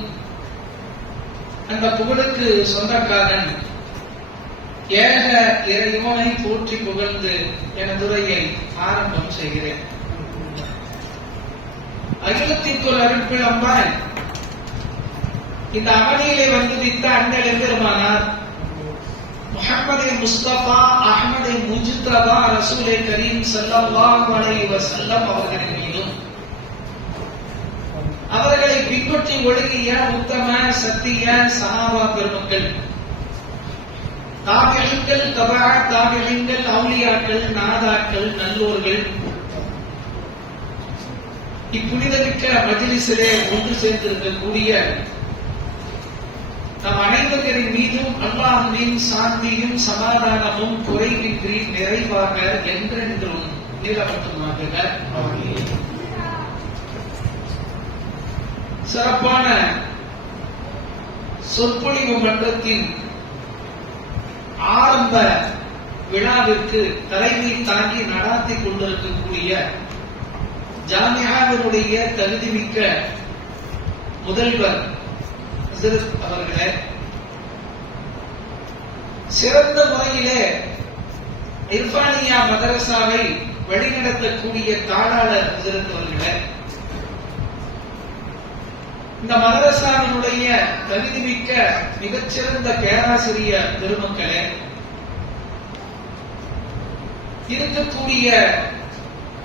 அந்த புகழுக்கு சொந்தக்காரன் ஏக இறைவனை போற்றி புகழ்ந்து எனது உரையை ஆரம்பம் செய்கிறேன். அகிலத்திற்கு ஒரு அருட்பிழம்பாய் இந்த அவனியிலே வந்துவித்த அண்ணல் எம்பெருமானார் முஹம்மது முஸ்தபா அஹ்மது முஜ்தபா ரசூலே கரீம் ஸல்லல்லாஹு அலைஹி வஸல்லம் அவர்களின் மீதும் அவர்களை பின்பற்றி ஒழுகிய உத்தம சத்திய சஹாபா பெருமக்கள், தாபிஈன்கள், தபா தாபிஈன்கள், அவுலியாக்கள், நாதாக்கள், நல்லோர்கள், இப்புனிதமிக்க மஜ்லிஸிலே ஒன்று சேர்ந்திருக்கக்கூடிய நம் அனைவரின் மீதும் அல்லாஹ்வின் சாந்தியும் சமாதானமும் குறைவின்றி நிறைவாக என்றென்றும் நிலவட்டுமாக. சிறப்பான சொற்பொழிவு மன்றத்தின் ஆரம்ப விழாவிற்கு தலைமை தாங்கி நடாத்தி கொண்டிருக்கக்கூடிய ஜாமியாவினுடைய தகுதிமிக்க முதல்வர் அவர்களே, சிறந்த முறையிலே இர்ஃபானியா மதரசாவை வழிநடத்தக்கூடிய தாளாளர் அவர்களே, இந்த மதரசாவினுடைய தகுதிமிக்க மிகச்சிறந்த பேராசிரியர் பெருமக்களே, இருக்கக்கூடிய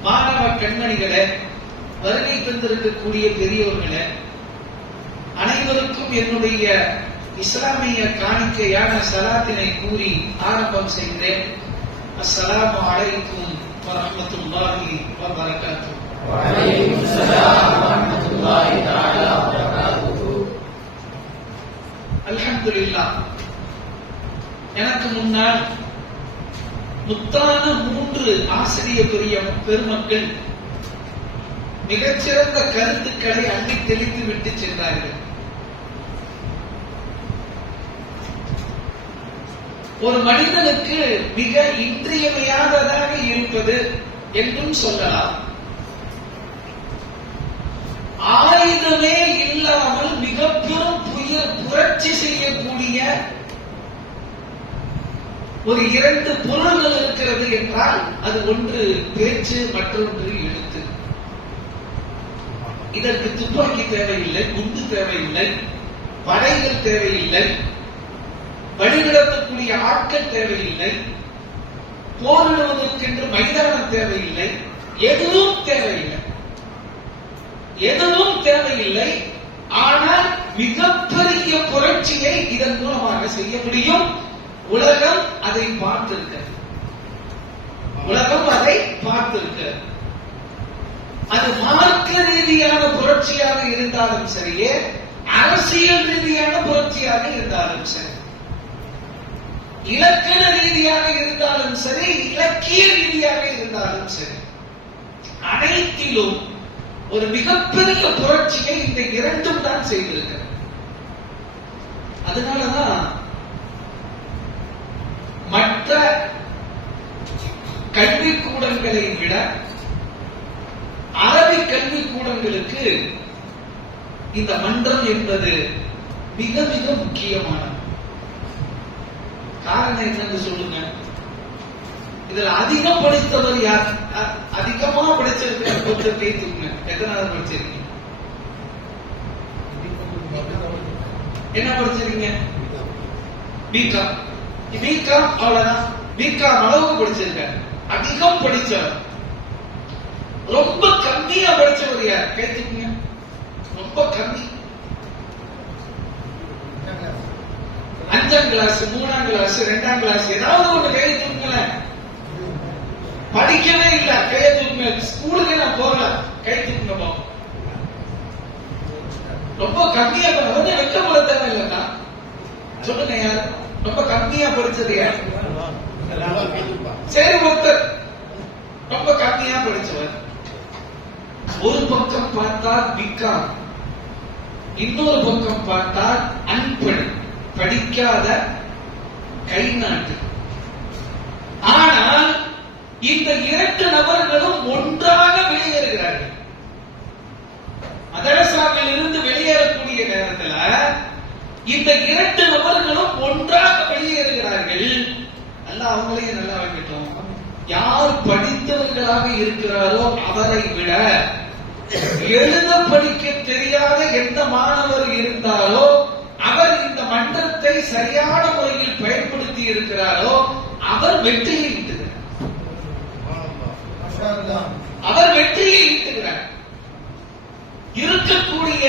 மாணவ கண்மணிகளே, வருகை தந்திருக்கக்கூடிய பெரியவர்களே, அனைவருக்கும் என்னுடைய இஸ்லாமிய காணிக்கையான சலாத்தினை கூறி ஆரம்பம் செய்கிறேன். அஸ்ஸலாமு அலைக்கும் வரஹ்மத்துல்லாஹி வபரகாத்துஹு. வஅலைக்கும் ஸலாம் வரஹ்மத்துல்லாஹி தஆலா வபரகாத்துஹு. அல்ஹம்துலில்லாஹ். எனக்கு முன்னால் முத்தான 3 ஆசிரிய பெருமக்கள் மிகச்சிறந்த கருத்துக்களை அள்ளி தெளித்து விட்டு சென்றார்கள். ஒரு மனிதனுக்கு மிக இன்றியமையாததாக இருப்பது என்றும் சொல்லலாம், ஆயுதமே இல்லாமல் மிக பெரும் புரட்சி செய்யக்கூடிய ஒரு 2 பொருள்கள் இருக்கிறது என்றால் அது ஒன்று பேச்சு, மற்றொன்று எழுத்து. இதற்கு துப்பாக்கி தேவையில்லை, குண்டு தேவையில்லை, படைகள் தேவையில்லை, வழிநடத்தக்கூடிய ஆட்கள் தேவையில்லை. போரிடுவதற்கென்று மைதானம் தேவையில்லை, எதுவும் தேவையில்லை, எதுவும் தேவையில்லை. ஆனால் மிகப்பெரிய புரட்சியை இதன் மூலமாக செய்ய முடியும். உலகம் அதை பார்த்திருக்கிறது, உலகம் அதை பார்த்திருக்கிறது. அது மார்க்க ரீதியான புரட்சியாக இருந்தாலும் சரியே, அரசியல் ரீதியான புரட்சியாக இருந்தாலும் சரி, இலக்கண ரீதியாக இருந்தாலும் சரி, இலக்கிய ரீதியாக இருந்தாலும் சரி, அனைத்திலும் ஒரு மிகப்பெரிய புரட்சியை இந்த இரண்டும் தான் செய்திருக்கிறது. அதனாலதான் மற்ற கல்விக்கூடங்களை விட அரபி கல்விக்கூடங்களுக்கு இந்த மன்றம் என்பது மிக மிக முக்கியமானது. காரணம் என்னன்னு சொல்லுங்க. இதுல அதிகம் படித்தவர் யார்? அதிகமா படிச்சிருக்கிற கொஞ்சம் பேத்துங்க. எத்தனாவது படிச்சிருக்கீங்க? என்ன படிச்சிருக்கீங்க? பிகாம். பிகாம் அவ்வளவுதான். பிகாம் அளவுக்கு படிச்சிருக்காரு. அதிகம் படிச்சவர். ரொம்ப கம்மியா படிச்சவர் யார்? கேட்டுக்கீங்க. ரொம்ப கம்மி. 5ஆம் கிளாஸ், 3ஆம் கிளாஸ், 2ஆம் கிளாஸ், ஏதாவது ஒண்ணு கையை தூக்குங்கள. படிக்கவே இல்ல, கையை தூக்குங்க. ஸ்கூலுக்கு நான் போகல, கை தூக்குங்க. ரொம்ப கம்மியா வந்து வெக்கப்பட தேவை இல்லைன்னா சொல்லுங்க யார் ரொம்ப கம்மியா படிச்சது யார்? சரி, ஒருத்தர் ரொம்ப கம்மியா படிச்சவர். ஒரு பக்கம் பார்த்தால் பிகாம், இன்னொரு பக்கம் பார்த்தால் அன்படி, படிக்காத கை நாட்டு. ஆனால் இந்த இரண்டு நபர்களும் ஒன்றாக வெளியேறுகிறார்கள். மதரசாவில் இருந்து வெளியேறக்கூடிய நேரத்தில் இந்த இரண்டு நபர்களும் ஒன்றாக வெளியேறுகிறார்கள். அல்லாஹ் அவங்களையும் நல்லா வைக்கட்டும். யார் படித்தவர்களாக இருக்கிறாரோ அவரை விட எழுத படிக்க தெரியாத எந்த மாணவர் இருந்தாரோ அவர் இந்த மன்றத்தை சரியான முறையில் பயன்படுத்தி இருக்கிறாரோ அவர் வெற்றியை ஈட்டுகிறார். அவர் வெற்றியை ஈட்டுகிறார். இருக்கக்கூடிய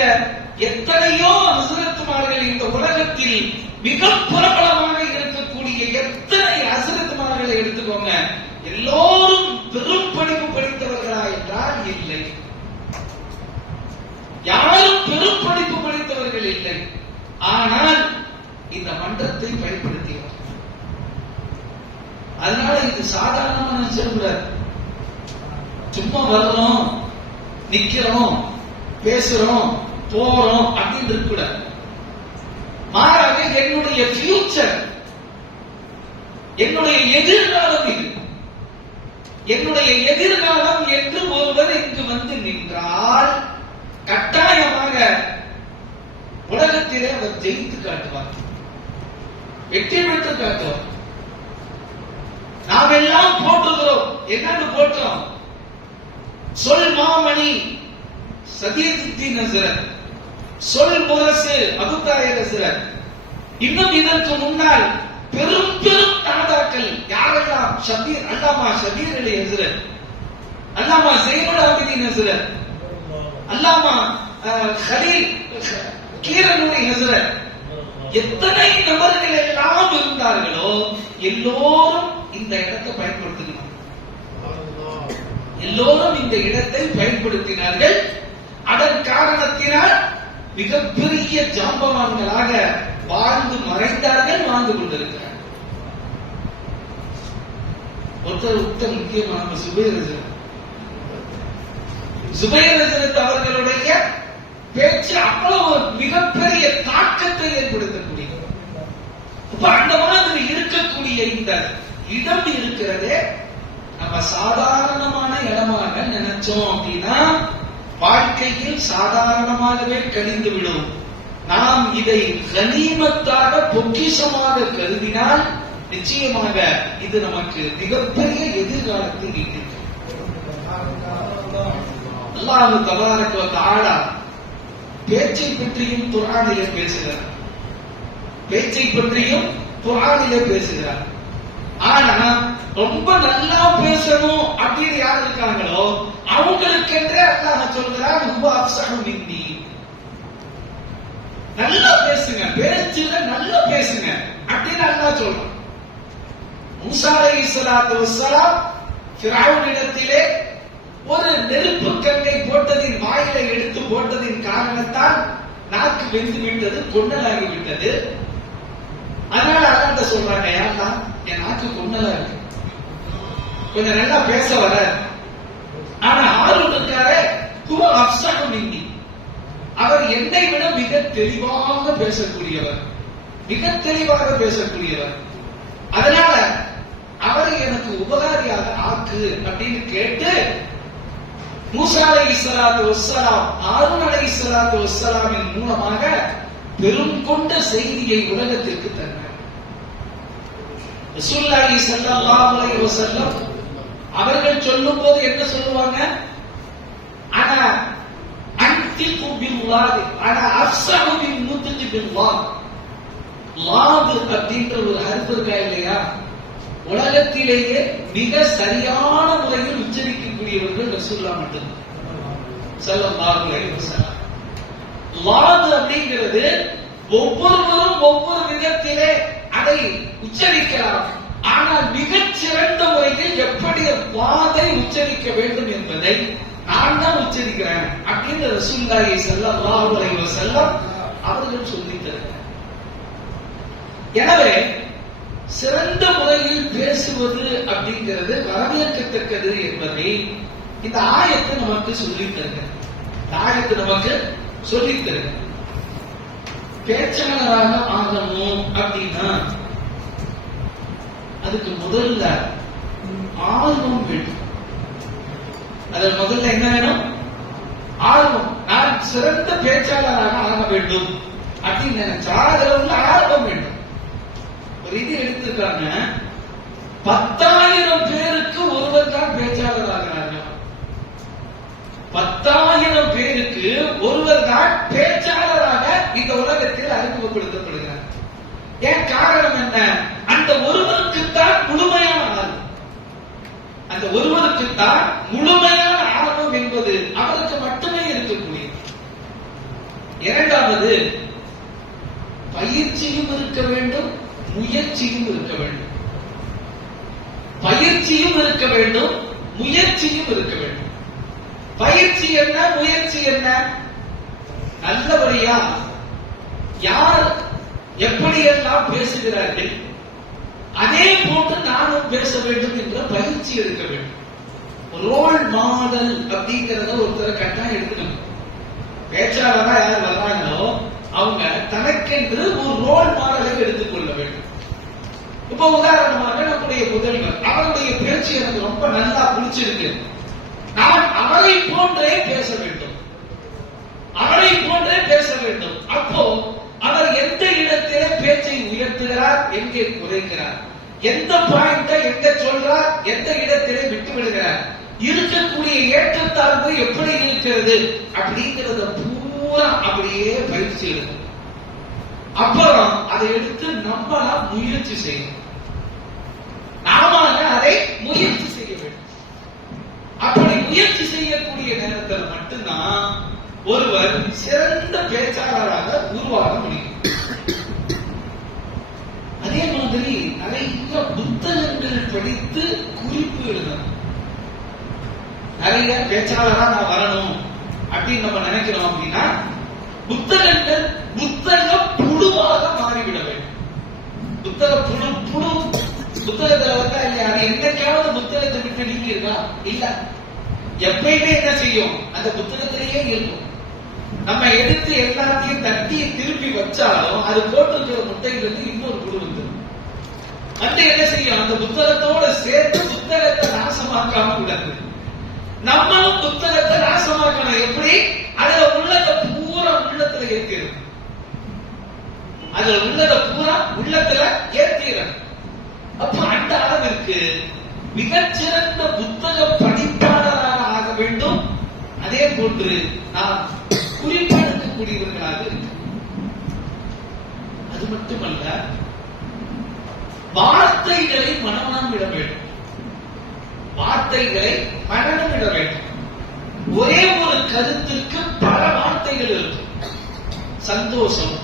எத்தனையோ ஹஸ்ரத்மார்கள் இந்த உலகத்தில் மிக பிரபலமாக இருக்கக்கூடிய எத்தனை ஹஸ்ரத்மார்களை எடுத்துக்கோங்க, எல்லோரும் பெரும் படிப்பு படித்தவர்களா என்றால் இல்லை. யாரும் பெரும் படிப்பு படித்தவர்கள் இல்லை. ஆனால் இந்த மன்றத்தை பயன்படுத்தியவர். அதனால இது சாதாரணமா நினைச்சிடக்கூடாது. சும்மா வர்றோம், நிக்கிறோம், பேசுறோம், போறோம் அப்படின்னு இருக்கக்கூடாது. மாறாக என்னுடைய ஃபியூச்சர், என்னுடைய எதிர்காலம் இது, என்னுடைய எதிர்காலம் என்று ஒருவர் இங்கு வந்து நின்றால் கட்டாயமாக உலகத்திலே அவர் ஜெயித்து காட்டுவார், வெற்றி பெற்று காட்டுவார். நாம் எல்லாம் போற்றுகிறோம். என்னன்னு போற்றோம்? சொல் மாமணி சதீர்த்தீன் ஹஸ்ரத், சொல் முரசு அபுதாயிர் ஹஸ்ரத். இன்னும் இதற்கு முன்னால் பெரும் பெரும் தாதாக்கள் யாரெல்லாம்? ஷபீர், அல்லாமா ஷபீர் அலி ஹஸ்ரத், அல்லாமா ஸைனுல் ஆபிதீன் ஹஸ்ரத், அல்லாமா கலீல் கீரனூரி ஹஸ்ரத், எத்தனை நபர்கள் எல்லாம் இருந்தார்களோ எல்லோரும் இந்த இடத்தை பயன்படுத்தினார்கள். எல்லோரும் இந்த இடத்தை பயன்படுத்தினார்கள். அதன் காரணத்தினால் மிகப்பெரிய ஜாம்பவான்களாக வாழ்ந்து மறைந்தார்கள், வாழ்ந்து கொண்டிருக்கிறார்கள். ஒருத்தர் முக்கியமான சுபைர் ஹஸ்ரத். சுபைர் ஹஸ்ரத் அவர்களுடைய பேச்சு அவ்வளவு மிகப்பெரிய தாக்கத்தை ஏற்படுத்தக்கூடிய, அந்த மாதிரி இருக்கக்கூடிய இந்த இடம் இருக்கிறதே நம்ம சாதாரணமான இடமாக நினைச்சோம் அப்படின்னா வாழ்க்கையில் சாதாரணமாகவே கழிந்து விடும். நாம் இதை கனிமத்தாக பொக்கிஷமாக கருதினால் நிச்சயமாக இது நமக்கு மிகப்பெரிய எதிர்காலத்தை ஈட்டுகிறது. அல்லாஹ் தபாரக வ தஆலா பேச்சை பற்றியும் குர்ஆனிலே பேசுகிறார். பேச்சை பற்றியும் குர்ஆனிலே பேசுகிறார். ஆனா ரொம்ப நல்லா பேசணும் அப்படின்னு யார் இருக்காங்களோ அவங்களுக்கென்றே அல்லாஹ் சொல்கிறார் ரொம்ப அப்சகம் இந்தி, நல்லா பேசுங்க, பேச்சுல நல்லா பேசுங்க அப்படின்னு அல்லாஹ் சொல்றான். மூசா அலைஹிஸ்ஸலாத்து வஸ்ஸலாம் ஃபிரௌனிடத்திலே ஒரு நெருப்பு கங்கை போட்டதின் வாயிலை எடுத்து போட்டதின் காரணத்தால் நாக்கு வெந்து விட்டது, கொன்னலாகி விட்டது. அதனால அல்லாஹ் சொல்றாங்க, யாரா என் நாக்கு கொன்னலா இருக்கு, கொஞ்சம் நல்லா பேச வர. ஆனா ஹாரூன் இருக்காரே ஹுவ அஃப்ஸஹு மின்னி, அவர் என்னை விட மிக தெளிவாக பேசக்கூடியவர், மிக தெளிவாக பேசக்கூடியவர். அதனால அவரை எனக்கு உபகாரியாக ஆக்கு அப்படின்னு கேட்டு மூசா அலைஹிஸ்ஸலாத்து வஸ்ஸலாம் ஹாரூன் அலைஹிஸ்ஸலாத்து வஸ்ஸலாமின் மூலமாக பெரும் கொண்ட செய்தியை உலகத்திற்கு தந்தார். ரசூலுல்லாஹி ஸல்லல்லாஹு அலைஹி வஸல்லம் அவர்கள் சொல்லும்போது என்ன சொல்லுவாங்க? அனா அன்திகு பில்லாஹ், அனா அஃஸஹு பின் நுத்கி பில்லாஹ். லாத் அப்படின்ற ஒரு ஹர்ஃப் இருக்கா இல்லையா, உலகத்திலேயே மிக சரியான முறையில் உச்சரிக்கக்கூடியவர்கள் ரசூலுல்லாஹ் மட்டும் ஸல்லல்லாஹு அலைஹி வஸல்லம். லாத் அப்படிங்கிறது ஒவ்வொருவரும் ஒவ்வொரு விதத்திலே அதை உச்சரிக்கலாம். ஆனால் மிகச் சிறந்த முறையில் எப்படி வாதை உச்சரிக்க வேண்டும் என்பதை நான் தான் உச்சரிக்கிறேன் அப்படின்னு ரசூலுல்லாஹி ஸல்லல்லாஹு அலைஹி வஸல்லம் அவர்கள் சொல்லித் தருகிறார். எனவே சிறந்த முறையில் பேசுவது அப்படிங்கிறது வரவேற்கத்தக்கது என்பதை இந்த ஆயத்து நமக்கு சொல்லித் தருகிறது. இந்த ஆயத்து நமக்கு சொல்லித் தருகிறது. பேச்சாளராக ஆகணும் அப்படின்னா அதுக்கு முதல்ல ஆர்வம் வேண்டும். அதில் முதல்ல என்ன வேணும்? ஆர்வம். நான் சிறந்த பேச்சாளராக ஆக வேண்டும் அப்படின்னு நினைச்சா அதுல உள்ள ஆர்வம் வேண்டும். ஒரு இது எடுத்துக்காங்க, 10,000 பேருக்கு ஒருவர் தான் பேச்சாளராகிறாங்க. 10,000 பேருக்கு ஒருவர் தான் பேச்சாளராக இந்த உலகத்தில் அறிமுகப்படுத்தப்படுகிறார். ஏன் காரணம் என்ன? அந்த ஒருவருக்குத்தான் முழுமையான ஆர்வம், அந்த ஒருவருக்குத்தான் முழுமையான ஆர்வம் என்பது அவருக்கு மட்டுமே இருக்கக்கூடியது. இரண்டாவது, பயிற்சியும் இருக்க வேண்டும், முயற்சியும் இருக்க வேண்டும். பயிற்சியும் இருக்க வேண்டும், முயற்சியும் இருக்க வேண்டும். பயிற்சி என்ன, முயற்சி என்ன? நல்லபடியா யார் எப்படியெல்லாம் பேசுகிறார்கள் அதே போன்று நானும் பேச வேண்டும் என்ற பயிற்சி இருக்க வேண்டும். ரோல் மாடல் அப்படிங்கறத ஒருத்தர் கட்டாயம் எடுக்கணும். பேச்சாளரா யார் வர்றாங்களோ அவங்க தனக்கென்று ஒரு ரோல் மாடலை எடுத்துக்கொள்ள வேண்டும். இப்ப உதாரணமாக நம்முடைய முதல்வர், அவருடைய பேச்சு எனக்கு ரொம்ப நல்லா பிடிச்சிருக்கு, நான் அவரை போன்றே பேச வேண்டும், அவரை போன்றே பேச வேண்டும். அப்போ அவர் எந்த இடத்திலே பேச்சை உயர்த்துகிறார், எங்கே குறைக்கிறார், எந்த பாயிண்ட எங்க சொல்றார், எந்த இடத்திலே விட்டு விடுகிறார், இருக்கக்கூடிய ஏற்றத்தாழ்வு எப்படி இருக்கிறது அப்படிங்கிறத பூரா அப்படியே பயிற்சி எடுக்கும். அப்புறம் அதை எடுத்து நம்மளா முயற்சி செய்யணும், நாம அதை முயற்சி செய்ய வேண்டும். அப்படி முயற்சி செய்யக்கூடிய நேரத்தில் மட்டும்தான் ஒருவர் சிறந்த பேச்சாளராக உருவாக முடியும். அதே மாதிரி நிறைய புத்தகங்கள் படித்து குறிப்பு எழுதணும். நிறைய பேச்சாளரா நான் வரணும் அப்படின்னு நம்ம நினைக்கிறோம் அப்படின்னா புத்தகங்கள் புத்தக புழுவாக மாறிவிட வேண்டும். புத்தக புழு புழு புத்தகத்துல வந்தா இல்லையா, அது என்னைக்காவது புத்தகத்தை விட்டு நீங்கி இருக்கா? இல்ல, எப்பயுமே என்ன செய்யும், அந்த புத்தகத்திலேயே இருக்கும். நம்ம எடுத்து எல்லாத்தையும் தட்டி திருப்பி வச்சாலும் அது போட்டிருக்கிற முட்டையிலிருந்து இன்னொரு புழு வந்துடும். வந்து என்ன செய்யும், அந்த புத்தகத்தோட சேர்த்து புத்தகத்தை நாசமாக்காம விடாது. நம்மளும் புத்தகத்தை நாசமாக்கணும். எப்படி? அதுல உள்ளத பூரா உள்ளத்துல ஏத்திடும், அதுல உள்ளத பூரா உள்ளத்துல ஏத்திடும். அப்ப அந்த அளவிற்கு மிகச்சிறந்த புத்தக படிப்பாளராக ஆக வேண்டும். அதே போன்று நாம் குறிப்பெடுக்கக்கூடியவர்களாக இருக்கு. அது மட்டுமல்ல, வார்த்தைகளை மனமாம் விட வேண்டும். வார்த்தைகளை மனநமிட வேண்டும். ஒரே ஒரு கருத்துக்கு பல வார்த்தைகள் இருக்கு. சந்தோஷம்,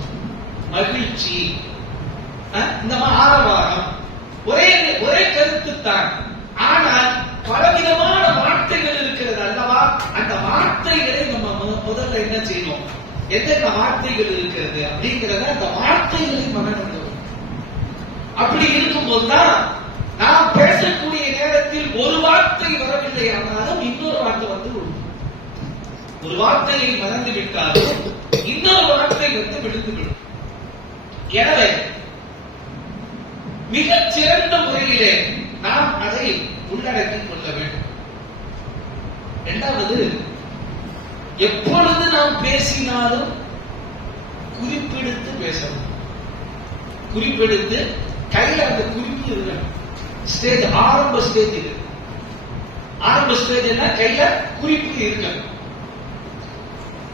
மகிழ்ச்சி, இந்த ஆரவாரம் ஒரே கருத்து தான். ஆனால் பலவிதமான வார்த்தைகள் இருக்கிறது அல்லவா? அந்த வார்த்தைகளை நம்ம முதல்ல என்ன செய்யணும், எத்தனை வார்த்தைகள் இருக்கிறது அப்படிங்கிறத அந்த வார்த்தைகளை மனநமிட. அப்படி இருக்கும்போதுதான் நாம் பேசக்கூடிய நேரத்தில் ஒரு வார்த்தை வரவில்லை ஆனாலும் இன்னொரு வார்த்தை வந்து ஒரு வார்த்தையை மறந்து விட்டாலும் இன்னொரு வார்த்தை வந்து விழுந்துவிடும். எனவே மிகச் சிறந்த முறையிலே நாம் அதை உள்ளடக்கிக் கொள்ள வேண்டும். இரண்டாவது, எப்பொழுது நாம் பேசினாலும் குறிப்பெடுத்து பேசணும். குறிப்பெடுத்து கையில அந்த குறிப்பு இருக்கணும். ஸ்டேஜ் ஆரம்ப ஸ்டேஜ் இது. ஆரம்ப ஸ்டேஜ் என்ன, கையில குறிப்பு இருக்கணும்.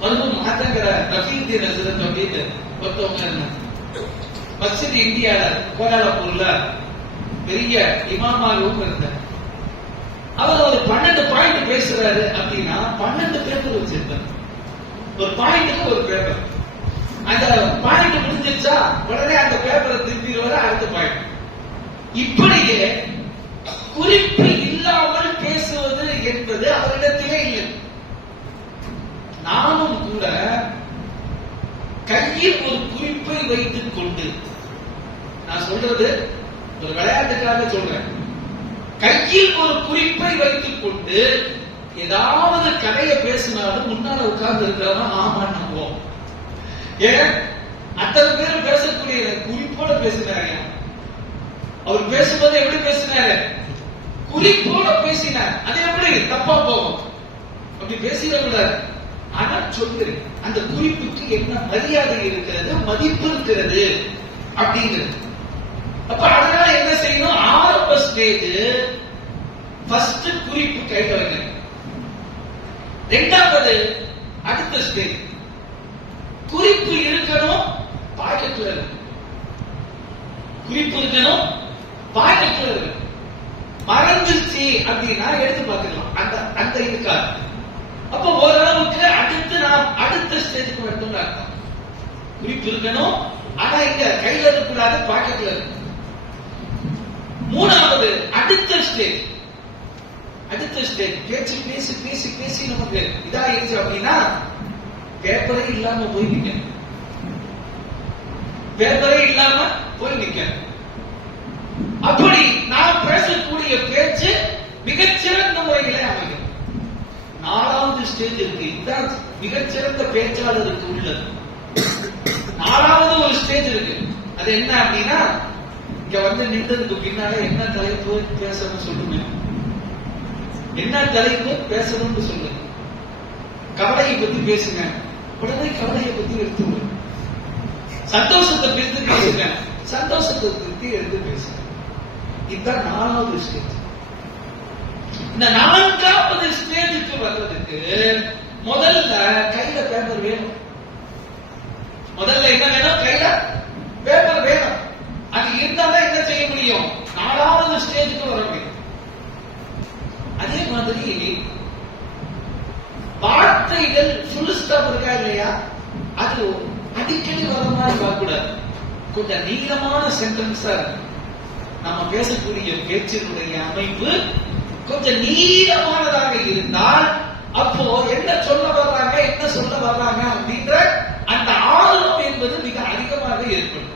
மருத்துவ மாத்தங்கிற ரஃபீத் நசரத் அப்படின்னு ஒருத்தவங்க இருந்தாங்க. மஸ்ஜித் இந்தியால கோலாலம்பூர்ல பெரிய இமாமாகவும் இருந்தார். அவர் ஒரு 12 பாயிண்ட் பேசுறாரு அப்படின்னா 12 பேப்பர் வச்சிருந்தார். ஒரு பாயிண்ட்டுக்கு ஒரு பேப்பர். அந்த பாயிண்ட் முடிஞ்சிருச்சா உடனே அந்த பேப்பரை திருப்பிடுவாரு அடுத்த பாயிண்ட். இப்படியே குறிப்பு இல்லாமல் பேசுவது என்பது அவரிடத்திலே இல்லை. நானும் கூட கையில் ஒரு குறிப்பை வைத்துக் கொண்டு, நான் சொல்றது ஒரு விளையாட்டுக்காக சொல்றேன், கையில் ஒரு குறிப்பை வைத்துக் கொண்டு ஏதாவது கதையை பேசினாலும் முன்னால உட்கார்ந்து இருக்கிறவன் ஆமா நம்புவோம். ஏன் அத்தனை பேர் பேசக்கூடிய குறிப்போட பேசினாரு. அவர் பேசும்போது எப்படி பேசினாரு, குறிப்போட பேசினார். அது எப்படி தப்பா போகும், அப்படி பேசிடக்கூடாது. ஆனா சொல்லு அந்த குறிப்புக்கு என்ன மரியாதை இருக்கிறது, மதிப்பு இருக்கிறது அப்படிங்கிறது. அப்ப அதனால என்ன செய்யணும், ஆரம்ப ஸ்டேஜ் ஃபர்ஸ்ட் குறிப்பு கையில வைக்கணும். இரண்டாவது அடுத்த ஸ்டேஜ் குறிப்பு இருக்கணும், பாக்கெட்ல இருக்கு. குறிப்பு இருக்கணும், பாக்கெட்ல இருக்கு. மறந்துருச்சு அப்படின்னா எடுத்து பார்த்துக்கலாம். அந்த இதுக்காக அப்ப ஓரளவுக்கு அடுத்து நாம் அடுத்த ஸ்டேஜுக்கு வரணும்னு அர்த்தம். குறிப்பு இருக்கணும், ஆனா இங்க கையில இருக்கக்கூடாது, பாக்கெட்ல இருக்கு. மூணாவது அடுத்த ஸ்டேஜ் பேச்சு பேசி பேசி பேசி நமக்கு இதாயிருச்சு அப்படின்னா பேப்பரே இல்லாம போய் நிக்க, பேப்பரே இல்லாம போய் நிக்க. அப்படி நாம் பேசக்கூடிய பேச்சு மிகச்சிறந்த முறைகளை அமையும். நாலாவது ஸ்டேஜ் இருக்கு, இதுதான் மிகச்சிறந்த பேச்சாளருக்கு உள்ளது. நாலாவது ஒரு ஸ்டேஜ் இருக்கு. அது என்ன அப்படின்னா, இங்க வந்து நின்றதுக்கு பின்னால என்ன தலைப்பு பேசணும் சொல்லுங்க, என்ன தலைப்பு பேசணும்னு சொல்லுங்க. கவலையை பத்தி பேசுங்க, உடனே கவலையை பத்தி எடுத்து. சந்தோஷத்தை பத்தி பேசுங்க, சந்தோஷத்தை பத்தி எடுத்து பேசுங்க. இதுதான் நாலாவது ஸ்டேஜ். இந்த நான்காவது ஸ்டேஜுக்கு வர்றதுக்கு முதல்ல கையில பேப்பர் வேணும். முதல்ல என்ன வேணும், கையில பேப்பர் வேணும். அது இருந்தாதான் என்ன செய்ய முடியும், நாலாவது ஸ்டேஜுக்கு வர முடியும். அதே மாதிரி வார்த்தைகள் ஃபுல் ஸ்டாப் இருக்கா இல்லையா, அது அடிக்கடி வர மாதிரி பார்க்கக்கூடாது. கொஞ்சம் நீளமான சென்டென்ஸா இருக்கு. நம்ம பேசக்கூடிய பேச்சினுடைய அமைப்பு கொஞ்சம் நீளமானதாக இருந்தால் அப்போ என்ன சொல்ல வர்றாங்க, என்ன சொல்ல வர்றாங்க அப்படின்ற அந்த ஆர்வம் என்பது மிக அதிகமாக ஏற்படும்.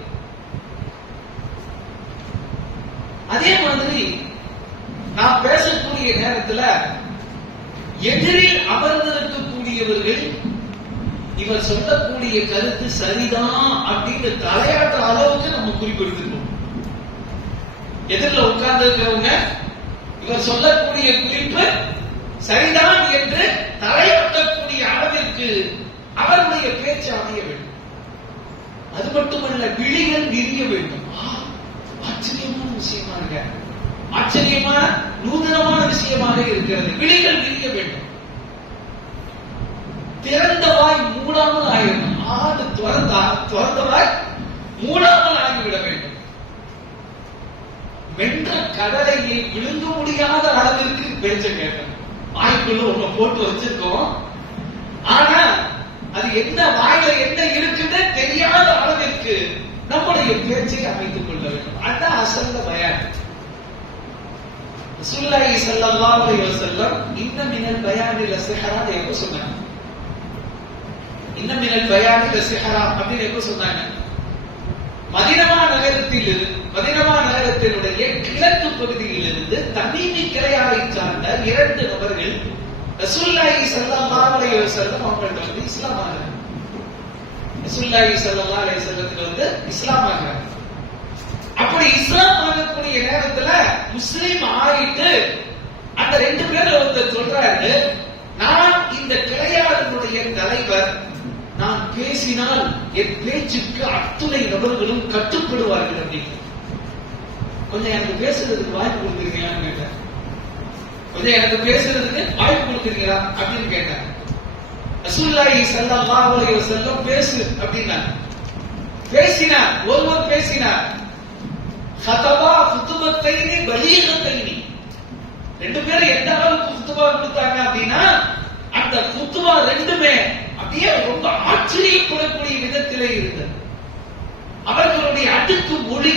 அதே மாதிரி நாம் பேசக்கூடிய நேரத்தில் எதிரில் அமர்ந்திருக்கக்கூடியவர்கள் இவர் சொல்லக்கூடிய கருத்து சரிதான் அப்படின்னு தலையாட்டுற அளவுக்கு நம்ம குறிப்பிடுத்திருக்கோம். எதிரில் உட்கார்ந்து இருக்கிறவங்க இவர் சொல்லக்கூடிய குறிப்பு சரிதான் என்று தலையாட்டக்கூடிய அளவிற்கு அவருடைய பேச்சு அமைய வேண்டும். அது மட்டுமல்ல, விழிகள் விரிய வேண்டும். ஆச்சரியமான விஷயமா இருக்க, ஆச்சரியமான நூதனமான விஷயமாக இருக்கிறது. விழிகள் விரிய வேண்டும். திறந்த வாய் மூடாமல் ஆயிடும். ஆடு திறந்த வாய் மூடாமல் ஆகிவிட வேண்டும். மென்ற கடலையை விழுங்க முடியாத அளவிற்கு பேச்ச கேட்டேன். வாய்க்குள்ள ஒண்ணு போட்டு வச்சிருக்கோம், ஆனா அது என்ன வாயில என்ன இருக்குன்னு தெரியாத அளவிற்கு நம்முடைய பேச்சை அமைத்துக் கொள்ள வேண்டும். அதான் அசல்ல பயான். ரசூலுல்லாஹி ஸல்லல்லாஹு அலைஹி வஸல்லம் இன்ன மினல் பயானி லஸஹரா எப்ப சொன்னாங்க? இன்ன மினல் பயானி லஸஹரா அப்படின்னு எப்ப சொன்னாங்க? மதீனா நகரத்தினுடைய கிழக்கு பகுதியிலிருந்து தமீமி கிளையாவை சார்ந்த 2 நபர்கள் ரசூலுல்லாஹி ஸல்லல்லாஹு அலைஹி வஸல்லம் அவங்கள்ட்ட வந்து இஸ்லாம் ஆகிறாங்க. ரசூலுல்லாஹி ஸல்லல்லாஹு அலைஹி வஸல்லத்துக்கு வந்து இஸ்லாம் ஆகிறாங்க. அப்படி இஸ்லாம் ஆகக்கூடிய நேரத்துல முஸ்லிம் ஆயிட்டு அந்த 2 பேர்ல ஒருத்தர் சொல்றாரு, நான் இந்த கிளையாளனுடைய தலைவர், நான் பேசினால் என் பேச்சுக்கு அத்துணை நபர்களும் கட்டுப்படுவார்கள் அப்படின்னு. கொஞ்சம் எனக்கு பேசுறதுக்கு வாய்ப்பு கொடுத்துருக்கீங்களான்னு கேட்டேன். கொஞ்சம் எனக்கு பேசுறதுக்கு வாய்ப்பு கொடுத்துருக்கீங்களா அப்படின்னு கேட்டேன். ரசூலுல்லாஹி ஸல்லல்லாஹு அலைஹி வஸல்லம் பேசு அப்படின்னா பேசினார். ஒருவர் பேசினார். ஃபதபா ஃபுதுபத்தைனி பலீகத்தைனி. 2 பேரும் எந்த அளவுக்கு ஃபுதுபா கொடுத்தாங்க அப்படின்னா அந்த ஃபுதுபா 2மே அப்படியே ரொம்ப ஆச்சரியப்படக்கூடிய விதத்திலே இருந்தது. அவர்களுடைய அடுக்கு மொழி,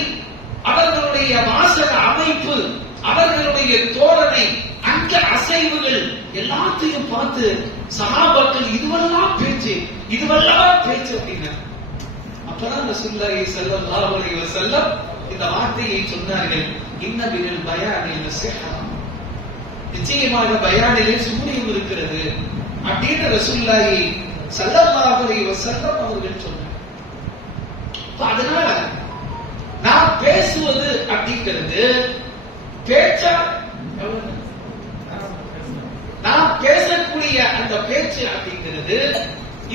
அவர்களுடைய வாசக அமைப்பு, அவர்களுடைய தோரணை, அங்க அசைவுகள் எல்லாத்தையும் பார்த்து சஹாபாக்கள் இதுவெல்லாம் பேச்சு அப்படின்னா அப்பதான் ரசூலுல்லாஹி ஸல்லல்லாஹு அலைஹி வஸல்லம் இந்த வார்த்தையை சொன்னார்கள், இன்ன பில் பயானி லஸஹரா. நிச்சயமாக பயானிலே சூனியம் இருக்கிறது அப்படின்னு ரசூலுல்லாஹி ஸல்லல்லாஹு அலைஹி வஸல்லம் அவர்கள் சொன்னார். அதனால நான் பேசுவது அப்படிங்கிறது பேச்சா, நான் பேசக்கூடிய அந்த பேச்சு அப்படிங்கிறது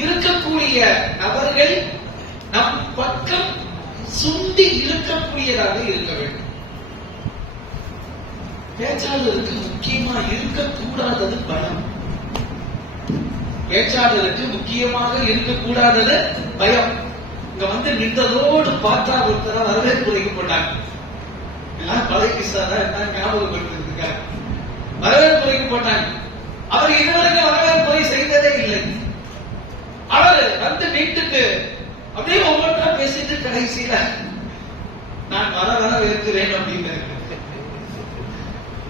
இருக்கக்கூடிய நபர்கள் நம் பக்கம் சுண்டி இருக்கக்கூடியதாக இருக்க வேண்டும். பேச்சாளருக்கு முக்கியமா இருக்கக்கூடாதது பயம். பேச்சாளருக்கு முக்கியமாக இருக்கக்கூடாதது பயம். இங்க வந்து நின்றதோடு பார்த்தா ஒருத்தர வரவேற்பு வைக்கப்பட்டாங்க. எல்லாம் பழைய கிஸ்ஸா தான் என்ன ஞாபகப்படுத்திருக்காங்க. வரவேற்பு போட்டாங்க. அவர் இதுவரைக்கும் வரவேற்புரை செய்ததே இல்லை. அவர் வந்து நின்றுட்டு அப்படியே ஒவ்வொன்றா பேசிட்டு கடைசியில நான் வர இருக்கிறேன் அப்படின்னு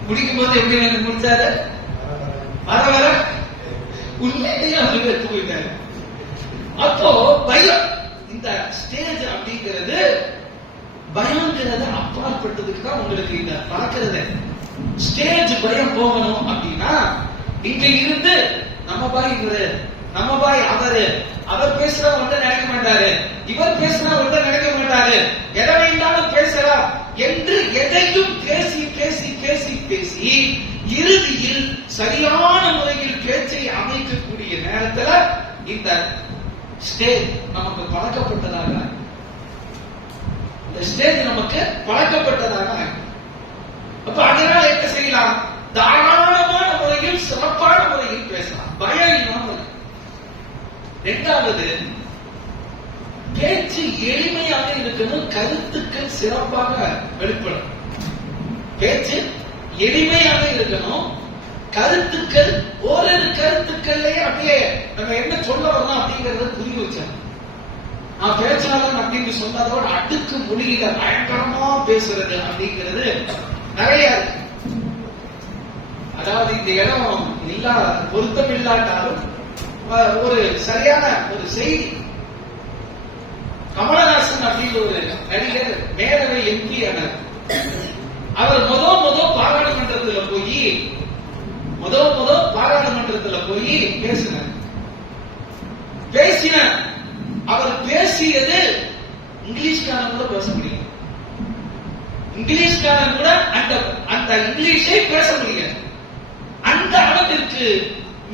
முடிக்கும் போது எப்படி எனக்கு முடிச்சாரு? வர உண்மையிலேயே அவருக்கு எடுத்து போயிட்டாரு. அப்போ பயம், இந்த ஸ்டேஜ் அப்படிங்கிறது பயங்கிறது அப்பாற்பட்டதுக்கு தான் உங்களுக்கு இந்த பறக்கிறது. ஸ்டேஜ் பயம் போகணும் அப்படின்னா இங்க இருந்து நம்ம பாய் இவரு, நம்ம பாய் அவரு, அவர் பேசுறா ஒன்றும் நினைக்க மாட்டாரு, இவர் பேசுறா ஒன்றும் நினைக்க மாட்டாரு, எதை வேண்டாலும் பேசலாம் என்று எதையும் பேசி பேசி பேசி பேசி இறுதியில் சரியான முறையில் பேச்சை அமைக்கக்கூடிய நேரத்துல இந்த ஸ்டேஜ் நமக்கு பழக்கப்பட்டதாக, இந்த ஸ்டேஜ் நமக்கு பழக்கப்பட்டதாக. அப்ப அதனால என்ன செய்யலாம்? தாராளமான முறையில் சிறப்பான முறையில் பேசலாம், பயம் இல்லாமல். 2வது, பேச்சு எளிமையாக இருக்கணும், கருத்துக்கள் சிறப்பாக வெளிப்படும். பேச்சு எளிமையாக இருக்கணும், கருத்துக்கள் ஓரிரு கருத்துக்கள்லயே அப்படியே நம்ம என்ன சொல்ல வரணும் அப்படிங்கறத புரிய வச்சோம். நான் பேச்சாளன் அப்படின்னு சொன்னதோட அடுக்கு மொழியில பயங்கரமா பேசுறது அப்படிங்கிறது நிறைய இருக்கு. அதாவது இந்த இடம் பொருத்தம் இல்லாட்டாலும் ஒரு சரியான ஒரு செய்தி. கமலஹாசன் அப்படின்னு ஒரு நடிகர் மேலவை எம்பி ஆனார். அவர் பாராளுமன்றத்துல போய் பேசினார். அவர் பேசியது இங்கிலீஷ்காரன் கூட பேச முடியும். இங்கிலீஷ்காரன் கூட அந்த இங்கிலீஷை பேச முடியாது. அந்த அளவிற்கு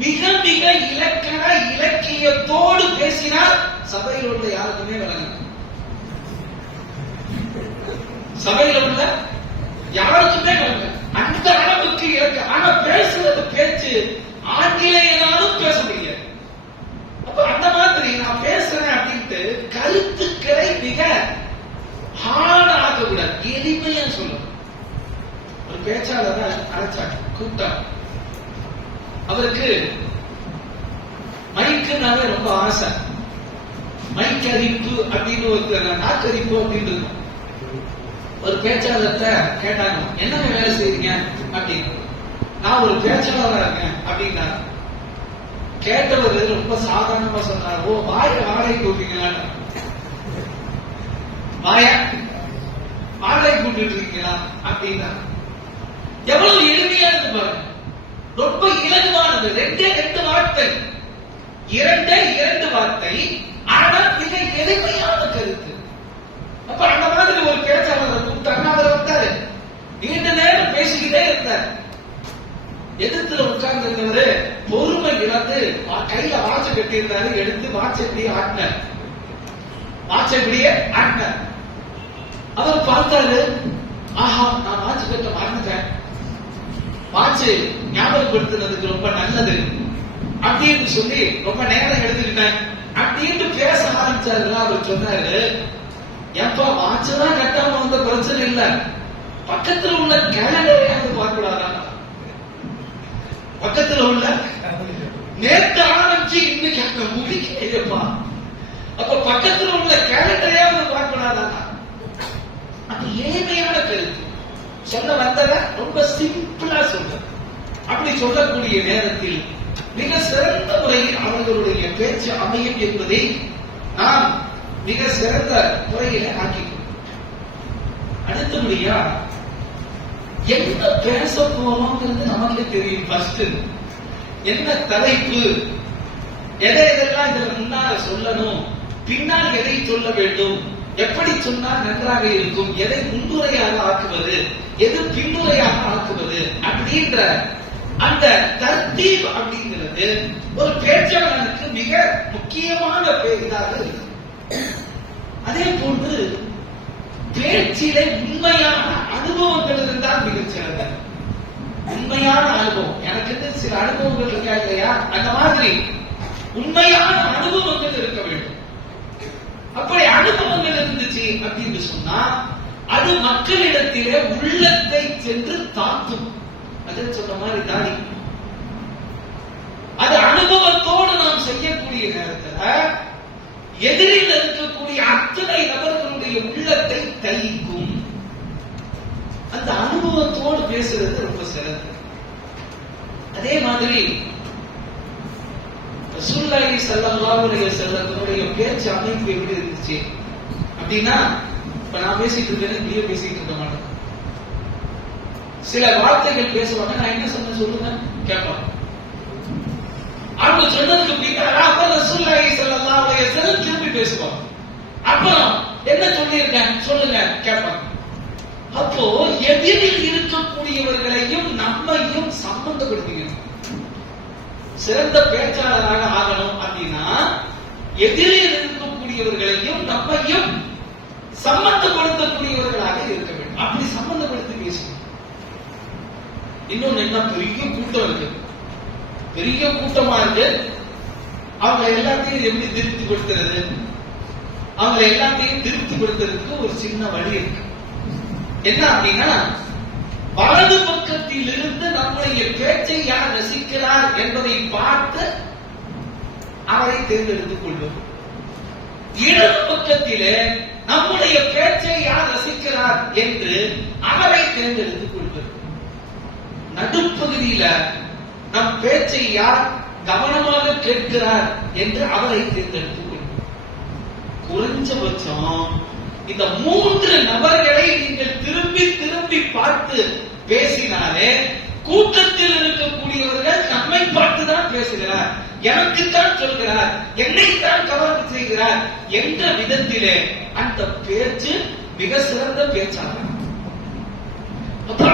மிக மிக இலக்கண இலக்கியத்தோடு பேசினால் சபையில் உள்ள யாருக்குமே விளங்கும். சபையில் உள்ள யாருக்குமே விளங்கும். அந்த அளவுக்கு இலக்க. ஆனா பேசுறது பேச்சு ஆங்கிலேயனாலும் பேச முடியாது. அப்ப அந்த மாதிரி நான் பேசுறேன் அப்படின்ட்டு கருத்துக்களை மிக ஹார்டாக கூடாது, எளிமையா சொல்லணும். பேச்சாளரை அழைச்சாங்க, கூப்பிட்டாங்க. அவருக்கு மைக்குனாவே ரொம்ப ஆசை. மைக் அரிப்பு அப்படின்னு ஒரு நாக்கரிப்பு அப்படின்னு இருக்கும். ஒரு பேச்சாளர்கிட்ட கேட்டாங்க, என்னங்க வேலை செய்றீங்க அப்படின்னு. நான் ஒரு பேச்சாளரா இருக்கேன் அப்படின்னா. கேட்டவர் ரொம்ப சாதாரணமா சொன்னார், ஓ வாய வாடகை கூப்பிட்டீங்களா, வாய வாடகை கூப்பிட்டு இருக்கீங்களா அப்படின்னா. எவ்வளவு எளிமையானது பாருங்க, ரொம்ப இலகுவானது. ரெண்டு வார்த்தை, இரண்டு வார்த்தை, ஆனால் மிக எளிமையான கருத்து. அப்ப அந்த மாதிரி ஒரு பேச்சாளரை கூப்பிட்டாங்க. அவர் வந்தாரு, நீண்ட நேரம் பேசிக்கிட்டே இருந்தார். எதிர்த்துல உட்கார்ந்து இருந்தவரு பொறுமை இழந்து கையில வாட்ச கட்டி இருந்தாரு. எடுத்து வாட்ச இப்படியே ஆட்டினார், வாட்ச இப்படியே ஆட்டினார். அவர் பார்த்தாரு, ஆஹா நான் வாட்ச கட்ட மறந்துட்டேன், வாட்சு ஞாபகப்படுத்துறதுக்கு ரொம்ப நல்லது அப்படின்னு சொல்லி ரொம்ப நேரம் எடுத்துக்கிட்டேன் அப்படின்னு பேச ஆரம்பிச்சாரு. அவர் சொன்னாரு, எப்ப வாட்சதான் கட்டாம வந்த பிரச்சனை இல்ல, பக்கத்துல உள்ள கேலண்டரையாவது பார்க்கக்கூடாதா, பக்கத்துல உள்ள நேற்று ஆரம்பிச்சு இன்னைக்கு அங்க முடிக்கப்பா, அப்ப பக்கத்துல உள்ள கேலண்டரையாவது பார்க்கக்கூடாதா. அது எளிமையான கருத்து. சொல்ல வந்தத ரொம்ப சிம்பிளா சொல்ற. அப்படி சொல்லக்கூடிய நேரத்தில் மிக சிறந்த முறையில் அவர்களுடைய பேச்சு அமையும் என்பதை நாம் மிக சிறந்த முறையில ஆக்கிக்கணும். அடுத்தபடியா என்ன பேச போறோம்ங்கிறது நமக்கு தெரியும். ஃபர்ஸ்ட் என்ன தலைப்பு, எதெல்லாம் இதுல முன்னால சொல்லணும், பின்னால் எதை சொல்ல வேண்டும், எப்படி சொன்னால் நன்றாக இருக்கும், எதை முன்னுரையாக ஆக்குவது, எது பின்னுரையாக ஆக்குவது அப்படின்ற அந்த தர்த்தீப் அப்படிங்கிறது ஒரு பேச்சாளனுக்கு மிக முக்கியமான இதாக இருக்கு. அதே போன்று பேச்சிலே உண்மையான அனுபவங்கள் இருந்தால் மிகச்சிறந்த உண்மையான அனுபவம். எனக்கு சில அனுபவங்கள் இருக்கா இல்லையா, அந்த மாதிரி உண்மையான அனுபவங்கள் இருக்க வேண்டும். அப்படி அனுபவங்கள் இருந்துச்சு அப்படின்னு சொன்னா அது மக்களிடத்திலே உள்ளத்தை சென்று தாக்கும். அது சொன்ன மாதிரி தாடி அது அனுபவத்தோடு நாம் செய்யக்கூடிய நேரத்தில் எதிரில் இருக்கக்கூடிய அத்தனை நபர்களுடைய உள்ளத்தை தைக்கும். அந்த அனுபவத்தோடு பேசுறது ரொம்ப சிறந்த. அதே மாதிரி ரசூலுல்லாஹி ஸல்லல்லாஹு அலைஹி வஸல்லம் பேச்சு அமைப்பு எப்படி இருந்துச்சு அப்படின்னா, இப்ப நான் பேசிட்டு இருக்கேன், நீங்க பேசிட்டு இருக்க மாட்டேன். சில வார்த்தைகள் பேசுவாங்க, நான் என்ன சொன்ன சொல்லுங்க கேட்பாங்க. அவங்க சொன்னதுக்கு பின்னால அப்ப ரசூலுல்லாஹி ஸல்லல்லாஹு அலைஹி வஸல்லம் திருப்பி பேசுவாங்க. அப்புறம் என்ன சொல்லியிருக்கேன் சொல்லுங்க கேட்பாங்க. அப்போ எதிரில் இருக்கக்கூடியவர்களையும் நம்மையும் சம்பந்தப்படுத்திக்கணும். சிறந்த பேச்சாளராக ஆகணும் அப்படின்னா எதிரில் இருக்கக்கூடியவர்களையும் நம்மையும் சம்பந்தப்படுத்தக்கூடியவர்களாக இருக்க வேண்டும். அப்படி சம்பந்தப்படுத்தி பேசணும். இன்னொன்னு என்ன, பெரிய கூட்டம் இருக்கு, பெரிய கூட்டமா இருக்கு, அவங்க எல்லாத்தையும் எப்படி திருப்திப்படுத்துறது, அவங்க எல்லாத்தையும் திருப்திப்படுத்துறதுக்கு ஒரு சின்ன வழி இருக்கு. என்ன அப்படின்னா, வலது பக்கத்தில் இருந்து நம்முடைய பேச்சை யார் ரசிக்கிறார் என்பதை பார்த்து அவரை தேர்ந்தெடுத்துக் கொள்வது. இடது பக்கத்திலே நம்முடைய பேச்சை யார் ரசிக்கிறார் என்று அவரை தேர்ந்தெடுத்துக் கொள்வது. நடுப்பகுதியில நம் பேச்சை யார் கவனமாக கேட்கிறார் என்று அவரை தேர்ந்தெடுத்துக் கொள்வது. குறைஞ்சபட்சம் இந்த 3 நபர்களை நீங்கள் திரும்பி திரும்பி பார்த்து பேசினாலே கூட்டத்தில் இருக்கக்கூடியவர்கள் நம்மை பார்த்துதான் பேசுகிறார், எனக்குத்தான் சொல்கிறார், என்னைத்தான் கவனம் செய்கிறார் என்ற விதத்திலே அந்த பேச்சு மிக சிறந்த பேச்சாகும்.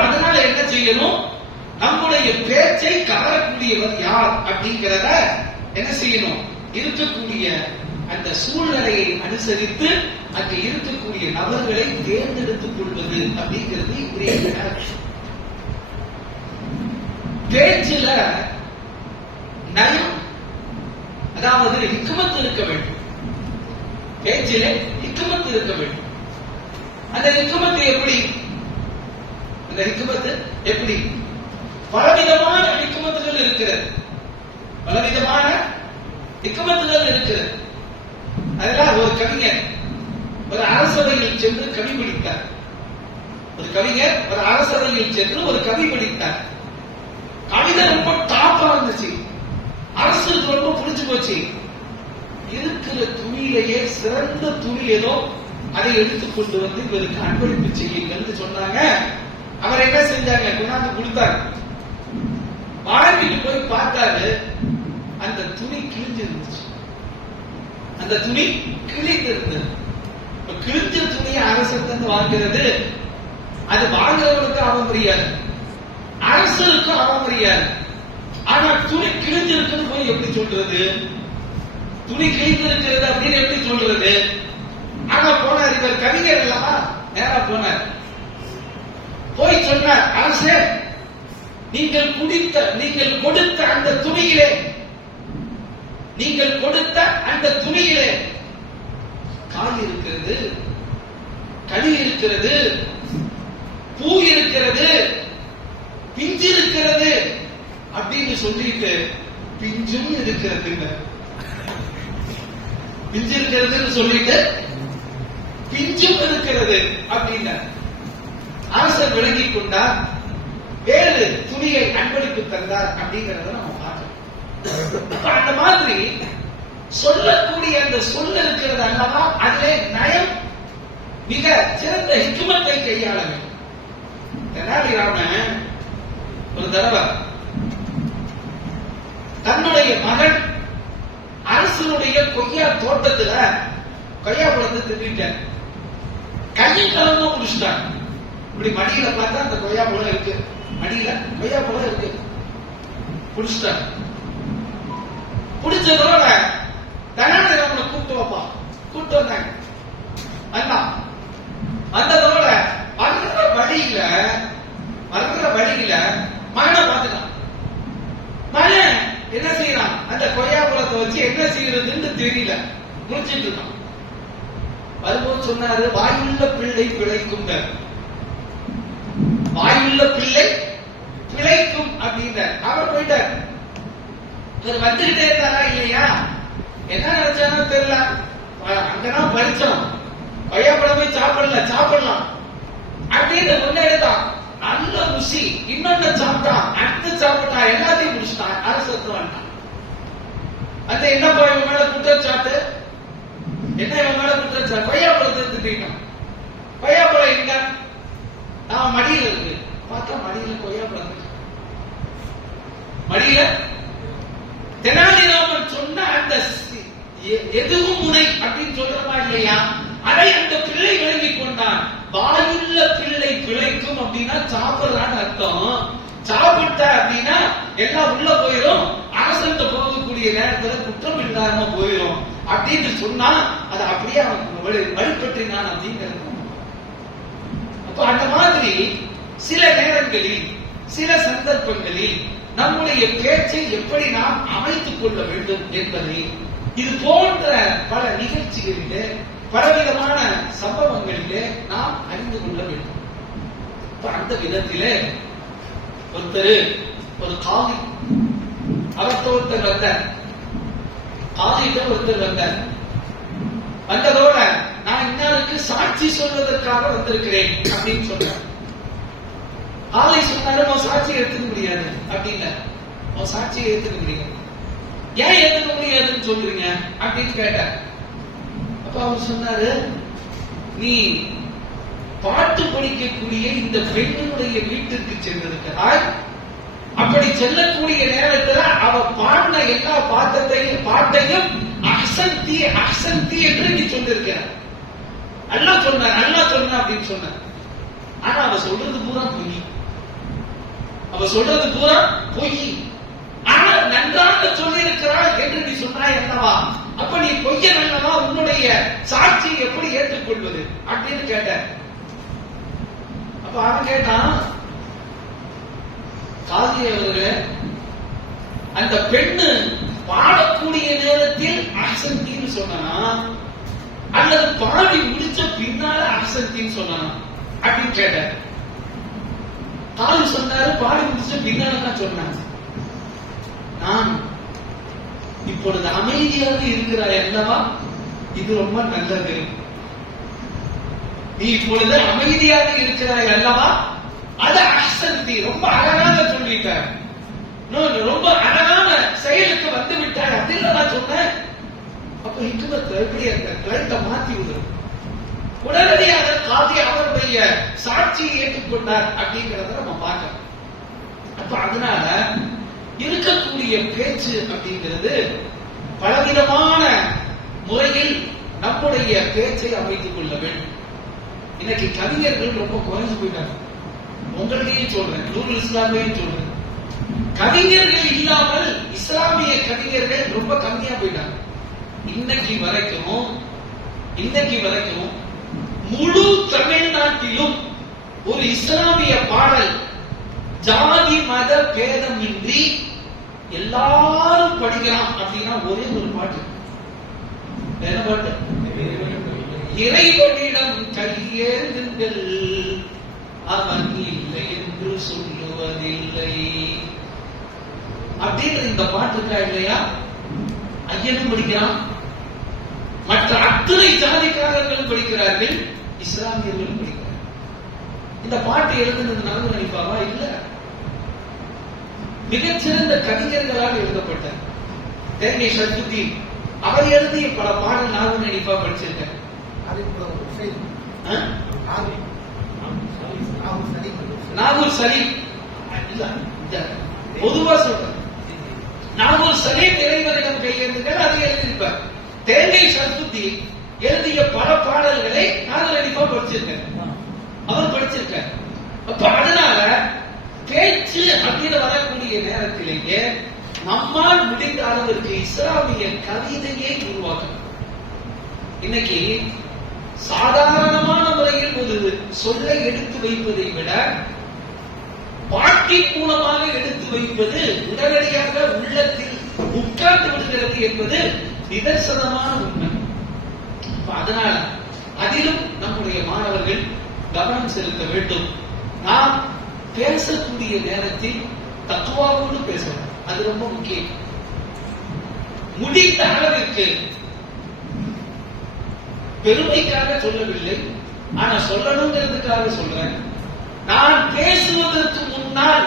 அதனால என்ன செய்யணும், நம்முடைய பேச்சை கவரக்கூடியவர் யார் அப்படிங்கிறத என்ன செய்யணும், இருக்கக்கூடிய அந்த சூழ்நிலையை அனுசரித்து அங்கு இருக்கக்கூடிய நபர்களை தேர்ந்தெடுத்துக் கொள்வது அப்படிங்கிறது பேச்சில நயம், அதாவது ஹிக்மத் இருக்க வேண்டும். பேச்சில ஹிக்மத் இருக்க வேண்டும். அந்த ஹிக்மத் எப்படி, அந்த ஹிக்மத் எப்படி? பலவிதமான ஹிக்மத்துகள் இருக்கிறது, பலவிதமான ஹிக்மத்துகள் இருக்கிறது. அதெல்லாம் ஒரு கவிஞர் ஒரு அரசவையில் சென்று கவி படித்தார். ஒரு கவிஞர் ஒரு அரசவையில் சென்று ஒரு கவி படித்தார். கவிதை ரொம்ப டாப்பா இருந்துச்சு, அரசுக்கு ரொம்ப புடிச்சு போச்சு. இருக்கிற துணியிலேயே சிறந்த துணி ஏதோ அதை எடுத்துக்கொண்டு வந்து இவருக்கு அன்பளிப்பு செய்யுங்கள் சொன்னாங்க. அவர் என்ன செஞ்சாங்க, கொண்டாந்து கொடுத்தாரு. வாங்கிட்டு போய் பார்த்தாரு, அந்த துணி கிழிஞ்சு இருந்துச்சு. அந்த துணி கிழிந்து இருந்தது. கிழிஞ்ச துணியை அரசு வாங்கிறது, அது வாங்குறவனுக்கு அவன் முடியாது, அரசருக்கு அவன் முடியாது. ஆனா துணி கிழிஞ்சிருக்குன்னு போய் எப்படி சொல்றது? துணி கிழிந்து இருக்கிறது அப்படின்னு எப்படி சொல்றது? ஆனா போனார், இவர் கவிஞர் இல்லவா, நேரா போனார். போய் சொன்னார், அரசே, நீங்கள் கொடுத்த அந்த துணியிலே, நீங்கள் கொடுத்த அந்த துணியிலே காய் இருக்கிறது, கனி இருக்கிறது, பூ இருக்கிறது, பிஞ்சு இருக்கிறது அப்படின்னு சொல்லிட்டு பிஞ்சும் இருக்கிறது, பிஞ்சு இருக்கிறதுன்னு சொல்லிட்டு பிஞ்சும் இருக்கிறது அப்படின்னு அரசர் விளங்கிக் கொண்டார். வேறு துணியை அன்பளிப்பு தந்தார் அப்படிங்கறத நம்ம பார்க்கணும். அந்த மாதிரி சொல்லக்கூடிய அந்த சொல்ல இருக்கிறது அல்லவா, அதிலே நயம் மிக சிறந்த ஹிக்மத்தை கையாள வேண்டும். தெனாலிராமன் ஒரு தடவை தன்னுடைய மகன் அரசனுடைய கொய்யா தோட்டத்துல கொய்யா பழத்தை திட்டார். கையும் கலந்து குடிச்சிட்டாங்க. இப்படி மடியில பார்த்தா அந்த கொய்யா பழம் இருக்கு, மடியில கொய்யா பழம் இருக்கு, குடிச்சிட்டாங்க. குடிச்சதோட தெனாலிராமனை கூப்பிட்டு வைப்பா, கூப்பிட்டு வந்தாங்க. அண்ணா வந்ததோட வர்ற வழியில மகனை பார்த்துட்டான். மகன் என்ன செய்யறான், அந்த கொய்யா பழத்தை வச்சு என்ன செய்யறதுன்னு தெரியல, முடிச்சிட்டு இருக்கான். வரும்போது சொன்னாரு, வாயுள்ள பிள்ளை பிழைக்கும், வாயுள்ள பிள்ளை பிழைக்கும் அப்படின்னு அவர் போயிட்டார். இவர் வந்துகிட்டே இருந்தாரா இல்லையா, என்ன நினைச்சானோ தெரியல. அங்கதான் பறிச்சோம், கொய்யா பழமே சாப்பிடலாம் அப்படின்னு முன்னெடுத்தான். நல்ல ருசி, இன்னொன்னு சாப்பிட்டான், அடுத்து சாப்பிட்டான், எல்லாத்தையும் முடிச்சுட்டான். அரசு வந்துட்டான். அந்த என்னப்பா இவன் மேல குற்றச்சாட்டு, என்ன இவன் மேல குற்றச்சாட்டு? கொய்யா பழத்தை திட்டான். கொய்யா பழம் எங்க? நான் மடியில இருக்கு. பார்த்தா மடியில கொய்யா பழம் இருக்கு. மடியில தெனாலிராமன் சொன்ன அந்த எதுவும் முனை அப்படின்னு சொல்றமா இல்லையா, அதை அந்த பிள்ளை விளங்கிக் கொண்டான். வாயுள்ள பிள்ளை பிழைக்கும் அப்படின்னா சாப்பிடறான்னு அர்த்தம். சாப்பிட்ட அப்படின்னா எல்லாம் உள்ள போயிடும், அரசன் போகக்கூடிய நேரத்துல குற்றம் இல்லாம போயிடும் அப்படின்னு சொன்னா அதை அப்படியே அவன் வழிபற்றினான் அப்படிங்கிறது. அப்ப அந்த மாதிரி சில நேரங்களில் சில சந்தர்ப்பங்களில் நம்முடைய பேச்சை எப்படி நாம் அமைத்துக் கொள்ள வேண்டும் என்பதை இது போன்ற பல நிகழ்ச்சிகளிலே பலவிதமான சம்பவங்களிலே நாம் அறிந்து கொள்ள வேண்டும். அந்த விதத்திலே ஒரு காதி ஒருத்தர் வந்தார். வந்ததோட நான் இன்னாருக்கு சாட்சி சொல்வதற்காக வந்திருக்கிறேன் அப்படின்னு சொன்னார். ஆளை சொன்னாரு, அவன் சாட்சியை எடுத்துக்க முடியாது அப்படின்னு. அவன் சாட்சியை எடுத்துக்க முடியாது. ஏன் எடுத்துக்க முடியாதுன்னு சொல்றீங்க அப்படின்னு கேட்டார். அப்ப அவர் சொன்னாரு, நீ பாட்டு படிக்கக்கூடிய இந்த பெண்ணுடைய வீட்டுக்கு சென்றிருக்கிறாய். அப்படி செல்லக்கூடிய நேரத்தில் அவ பாடின எல்லா பாட்டையும் அஹ்சன்தி அஹ்சன்தி என்று நீ சொல்லிருக்கிறார். நல்லா சொன்ன அப்படின்னு சொன்ன. ஆனா அவ சொல்றது பூரா பொய். ஆனா நன்றாக சொல்லியிருக்கிறாள் என்று நீ சொன்னாய் அல்லவா, அப்ப நீ பொய்ய நல்லவா, உன்னுடைய சாட்சியை எப்படி ஏற்றுக்கொள்வது அப்படின்னு கேட்ட. அப்ப அவன் கேட்டான், காதி அவர்களே, அந்த பெண்ணு பாடக்கூடிய நேரத்தில் அஹ்சன்தின்னு சொன்னா அல்லது பாடி முடிச்ச பின்னால அஹ்சன்தின்னு சொன்னா அப்படின்னு கேட்ட. காலு சொன்னாரு, பாடி முடிச்சு பின்னால தான் சொன்னாங்க, நான் இப்பொழுது அமைதியாக இருக்கிறாய் அல்லவா, இது ரொம்ப நல்லது. நீ இப்பொழுது அமைதியாக இருக்கிறாய் அல்லவா, அது அசக்தி, ரொம்ப அழகாக சொல்லிட்டார். ரொம்ப அழகான செயலுக்கு வந்து விட்டார். அதில் நான் சொன்னேன். அப்ப ஹிக்மத் எப்படி அந்த கருத்தை மாத்தி விடுறது. உடனடியாக காதி அவருடைய சாட்சியை ஏற்றுக்கொண்டார் அப்படிங்கிறத நம்ம பார்க்கலாம். அப்ப அதனால இருக்கக்கூடிய பேச்சு அப்படிங்கிறது பலவிதமான முறையில் நம்முடைய பேச்சை அமைத்துக் கொள்ள வேண்டும். இன்னைக்கு கவிஞர்கள் ரொம்ப குறைஞ்சு போயிட்டாங்க. உங்களையும் சொல்றேன், நூல் இஸ்லாமையும் சொல்றேன். கவிஞர்கள் இல்லாமல் இஸ்லாமிய கவிஞர்கள் ரொம்ப கம்மியா போயிட்டாங்க. இன்னைக்கு வரைக்கும் முழு தமிழ்நாட்டிலும் ஒரு இஸ்லாமிய பாடல் ஜாதி மத பேதமின்றி எல்லாரும் படிக்கலாம் அப்படின்னா ஒரே ஒரு பாட்டு. என்ன பாட்டு? இறைவனிடம் கையேந்துங்கள், அவன் இல்லை என்று சொல்லுவதில்லை அப்படின்ற இந்த பாட்டு இருக்கா இல்லையா? ஐயனும் படிக்கிறான், மற்ற அத்தனை ஜாதிக்காரர்களும் படிக்கிறார்கள், இஸ்லாமியர்களும் படிக்கிறார்கள். இந்த பாட்டு எழுதுனது நாகூர் ஹனீஃபாவா? இல்ல, மிகச்சிறந்த கவிஞர்களால் எழுதப்பட்ட தேங்கை ஷர்ஃபுத்தீன் அவர் எழுதிய பல பாடல் நாகூர் ஹனீஃபா படிச்சிருக்கார். நாகூர் சலீம் இல்ல, பொதுவா சொல்றேன். நாகூர் சலீம் இறைவனிடம் கையேந்துங்கள் அதை எழுதியிருப்பார். தேங்கை ஷர்ஃபுத்தீன் எழுதிய பல பாடல்களை நாகூர் ஹனீஃபா படிச்சிருக்கார், அவர் படிச்சிருக்கார். அப்ப அதனால பேச்சு அப்படின்னு வரக்கூடிய நேரத்திலேயே நம்மால் முடிந்த அளவிற்கு இஸ்லாமிய கவிதையை உருவாக்கணும். இன்னைக்கு சாதாரணமான முறையில் ஒரு சொல்லை எடுத்து வைப்பதை விட பாட்டின் மூலமாக எடுத்து வைப்பது உடனடியாக உள்ளத்தில் உட்கார்ந்து விடுகிறது என்பது நிதர்சனமான உண்மை. அதனால அதிலும் நம்முடைய மாணவர்கள் கவனம் செலுத்த வேண்டும். நாம் பேசக்கூடிய நேரத்தில் தக்குவாவோடு பேசணும், அது ரொம்ப முக்கியம். முடிந்த அளவிற்கு பெருமைக்காக சொல்லவில்லை, ஆனா சொல்லணுங்கிறதுக்காக சொல்றேன். நான் பேசுவதற்கு முன்னால்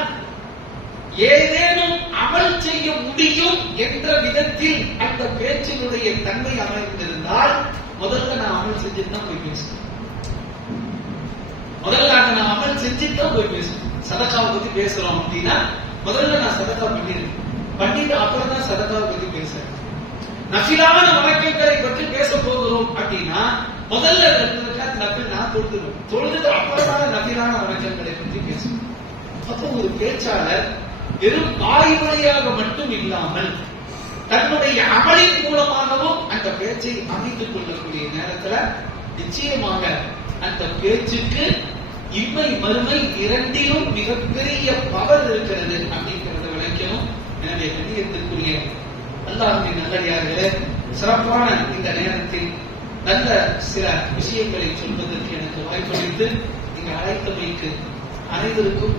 ஏதேனும் அமல் செய்ய முடியும் என்ற விதத்தில் அந்த பேச்சினுடைய தன்மை அமைந்திருந்தால் முதல்ல நான் அமல் செஞ்சுட்டு தான் போய் பேசுவேன். முதல்ல நான் அமல் செஞ்சுட்டு தான் போய் பேசுவேன். சதகாவை பத்தி பேசுறோம் அப்படின்னா முதல்ல நான் சதகா பண்ணிட்டு அப்புறம் தான் சதகாவை பத்தி பேசுறேன். நஃபிலான வணக்கங்களை பற்றி பேச போகிறோம் அப்படின்னா முதல்ல நஃபில் நான் தொழுதுட்டு அப்புறமான நஃபிலான வணக்கங்களை பற்றி பேசுவேன். அப்போ ஒரு பேச்சாளர் வெறும் வாய்மொழியாக மட்டும் இல்லாமல் தன்னுடைய அமலின் மூலமாகவும் அந்த பேச்சை அமைத்துக் கொள்ளக்கூடிய நேரத்துல நிச்சயமாக அந்த பேச்சுக்கு இம்மை மறுமை இரண்டிலும் மிகப்பெரிய பவர் இருக்கிறது அப்படிங்கிறத விளக்கணும். எனவே கண்ணியத்திற்குரிய அல்லாஹ்வின் நல்லடியார்களே, சிறப்பான இந்த நேரத்தில் நல்ல சில விஷயங்களை சொல்வதற்கு எனக்கு வாய்ப்பளித்து இங்கு அழைத்தமைக்கு அனைவருக்கும்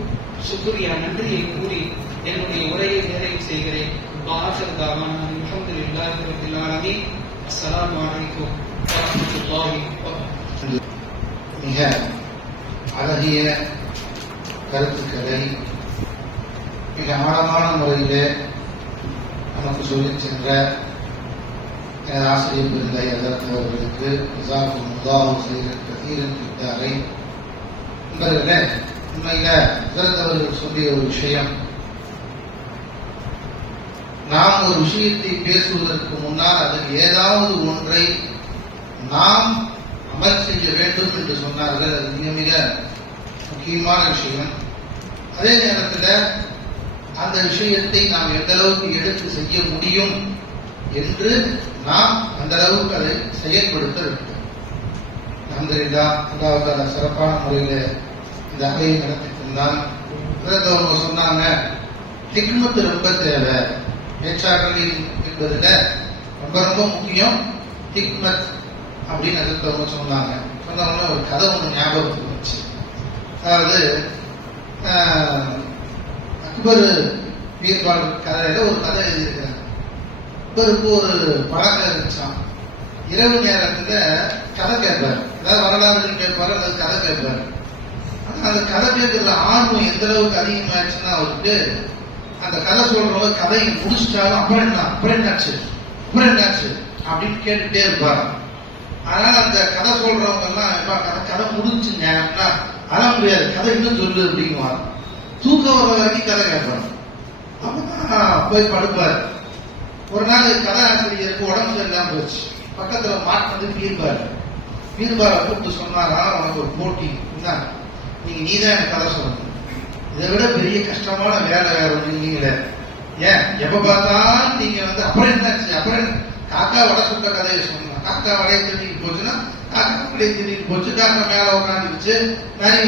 சுக்ரியா, நன்றியை கூறி என்னுடைய உரையை நிறைவு செய்கிறேன். அல்ஹம்துலில்லாஹி ரப்பில் ஆலமீன். அஸ்ஸலாமு அலைக்கும் வரஹ்மத்துல்லாஹி வபரகாத்துஹு. மிக அழகிய கருத்துக்களை மிக ஆழமான முறையிலே நமக்கு சொல்லிச் சென்ற ஆசிரியர் பெருந்தை அதற்கு அவர்களுக்கு கத்தீரன் நண்பர்களே, உண்மையில அவர்கள் சொல்லிய ஒரு விஷயம், நாம் ஒரு விஷயத்தை பேசுவதற்கு முன்னால் அதில் ஏதாவது ஒன்றை நாம் அமல் செய்ய வேண்டும் என்று சொன்னார்கள். அது மிக மிக முக்கியமான விஷயம். அதே நேரத்தில் அந்த விஷயத்தை நாம் எந்த அளவுக்கு எடுத்து செய்ய முடியும் என்று நாம் அந்த அளவுக்கு அதை செயல்படுத்த வேண்டும். அல்ஹம்துலில்லாஹ், அல்லாஹ் சிறப்பான முறையில் இந்த அவையை நடத்தி தந்தான். அவங்க சொன்னாங்க, ஹிக்மத் ரொம்ப தேவை பேச்சாற்றல் என்பதுல ரொம்ப ரொம்ப முக்கியம் ஹிக்மத் அப்படின்னு அவங்க சொன்னாங்க. சொன்னவங்க ஒரு கதை ஒன்று ஞாபகத்துக்கு வச்சு, அதாவது அக்பர் பீர்பால் கதையில ஒரு கதை எழுதியிருக்கிறாங்க. அக்பருக்கு ஒரு பழக்கம் இருந்துச்சான். இரவு நேரத்துல கதை கேட்பார், ஏதாவது வரலாறு கேட்பாரு அல்லது கதை கேட்பாரு. ஆனா அந்த கதை கேட்கறதுல ஆர்வம் எந்த அளவுக்கு அதிகமாயிடுச்சுன்னா அவருக்கு அந்த கதை சொல்றவங்க கதையை முடிச்சுட்டாலும் அப்புறம் என்னாச்சு அப்படின்னு கேட்டுட்டே இருப்பாரு. அதனால அந்த கதை சொல்றவங்க எல்லாம் கதை முடிச்சுங்க அதான் முடியாது, கதை இன்னும் சொல்லு அப்படிங்குவாங்க. தூக்கம் வர வரைக்கும் கதை கேட்பாரு. அப்பதான் போய் படுப்பாரு. ஒரு நாள் கதை ஆசிரியருக்கு உடம்பு சரியில்லாம போச்சு. பக்கத்துல மாட்டு பீர்பாலை கூப்பிட்டு சொன்னாரா, உனக்கு ஒரு போட்டி, நீதான் எனக்கு கதை சொல்லணும், இதை விட பெரிய கஷ்டமான வேலை வேற ஒண்ணு நீங்களே, ஏன் எப்ப பார்த்தாலும் நீங்க அப்புறம் என்னாச்சு, அப்புறம் காக்கா வடை சுட்ட கதையை சொன்னா, காக்கா வடையை திருடிட்டு போச்சுன்னா காக்கா வடையை திருடிட்டு போச்சு, காக்கா மேல உட்காந்துருச்சு, நரி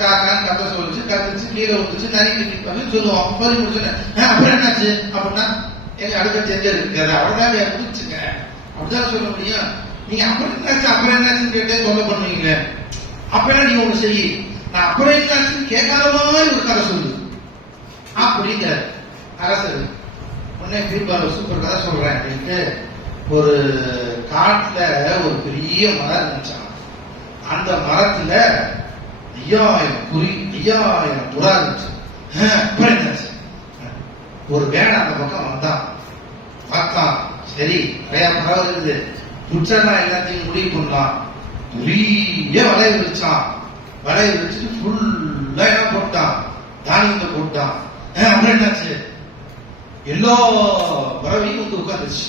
காக்கான்னு கதை சொல்லிச்சு, கத்துச்சு, கீழே விட்டுச்சு, நரி திருடிட்டு சொல்லுவோம். சொல்லி முடிச்சுன்னு அப்புறம் என்னாச்சு அப்படின்னா எங்க அடுத்த செஞ்சு இருக்கு கதை அவ்வளவுதான் முடிச்சுங்க அப்படிதான் சொல்ல முடியும். நீங்க அப்புறம் என்னாச்சுன்னு கேட்டே சொல்ல பண்ணுவீங்க. அப்புறம் நீங்க ஒண்ணு செய்ய, நான் அப்புறம் என்னாச்சுன்னு கேட்காத மாதிரி ஒரு கதை சொல்லு அப்படிங்கிற அரசர். உடனே பீர்பால் சூப்பர் கதை சொல்றேன் அப்படின்ட்டு ஒரு காட்டுல ஒரு பெரிய மரம் இருந்துச்சான். அந்த மரத்துல 5000 புறா இருந்துச்சு. அப்புறம் என்னாச்சு, ஒரு வேடை அந்த பக்கம் பார்த்தான். சரி, நிறைய புறா இருக்குது, புற்றா எல்லாத்தையும் முடிவு பண்ணலாம். பெரிய வலையை விரிச்சான். வலையை விரிச்சுட்டு ஃபுல்லா என்ன போட்டான், தானியத்தை போட்டான். அப்புறம் என்னாச்சு, எல்லா பறவையும் உட்காந்துச்சு.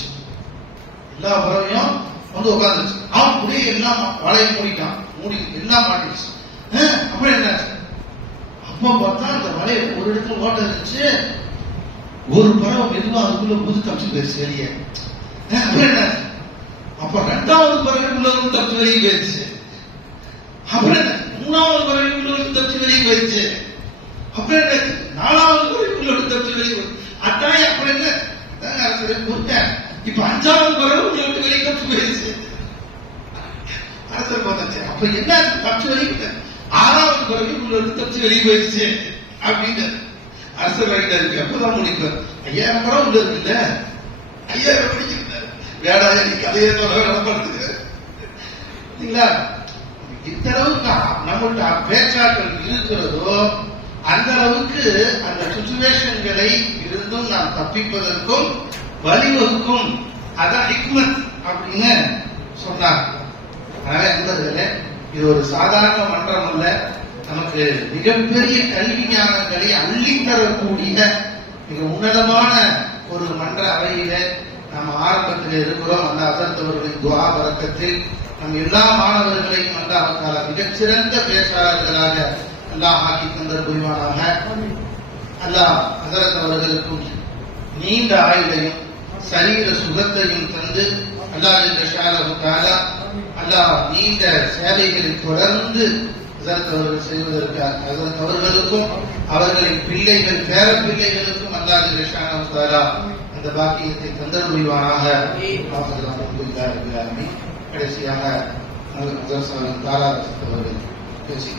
எல்லா பறவையும் உட்காந்துச்சு. அவன் அப்படியே எல்லாம் வலையை மூடிட்டான், எல்லாம் மாட்டிடுச்சு. அப்புறம் என்னாச்சு, அப்ப பார்த்தா அந்த வலையை ஒரு இடத்துல ஓட்ட இருந்துச்சு. ஒரு பறவை மெதுவா அதுக்குள்ள புது தப்பிச்சு போயிருச்சு வெளியே. அப்புறம் என்னாச்சு, அப்ப 2வது பறவைக்குள்ள தப்பிச்சு வெளியே போயிருச்சு. அப்புறம் 3வது பறவைக்குள்ள தப்பிச்சு வெளியே போயிருச்சு. அப்புறம் என்னாச்சு, 4வது பறவைக்குள்ள தப்பிச்சு வெளியே போயிருச்சு. அட்டாய் அப்புறம் என்ன அரசர் இப்ப 5வது பறவை உள்ள வெளியே தப்பிச்சு போயிருச்சு. அரசர் பார்த்தாச்சு. அப்ப என்னாச்சு, தப்பிச்சு வெளியே 6வது பறவை உள்ள தப்பிச்சு வெளியே போயிருச்சு அப்படின்னு அரசர் வாங்கிட்டு இருக்கு. அப்பதான் முடிப்பார், 5000 பறவை உள்ள இருக்குல்ல, 5000 படிக்கிறார் வேடாய நீ கதையை சொல்லப்படுத்துங்க. இந்த அளவுக்கு நம்மள்ட்ட பேச்சாற்றல் இருக்கிறதோ அந்த அளவுக்கு அந்த சுச்சுவேஷன்களை இருந்தும் நாம் தப்பிப்பதற்கும் வழிவகுக்கும். அதான் ஹிக்மத் அப்படின்னு சொன்னார். அதனால என்பதில்லை, இது ஒரு சாதாரண மன்றம் அல்ல, நமக்கு மிகப்பெரிய கல்வி ஞானங்களை அள்ளித்தரக்கூடிய மிக உன்னதமான ஒரு மன்ற அவையில நாம் ஆரம்பத்தில் இருக்கிறோம். அந்த அசர்த்தவர்களின் துஆ பரக்கத்தில் நம் எல்லா மாணவர்களையும் அல்லாஹ் மிகச்சிறந்த பேச்சாளர்களாக அல்லாஹ் ஆக்கி தந்தர் புரிவானாக. அல்லாஹ் ஹஸரத் அவர்களுக்கும் நீண்ட ஆயுளையும் சரீர சுகத்தையும் தந்து அல்லாஹ் நீண்ட சேவைகளை தொடர்ந்து ஹஸரத் அவர்கள் செய்வதற்காக ஹஸரத் அவர்களுக்கும் அவர்களின் பிள்ளைகள் பேர பிள்ளைகளுக்கும் அல்லாஹ் அந்த பாக்கியத்தை தந்தர் புரிவானாக. கடைசியாக தாரா அவர்கள் பேசி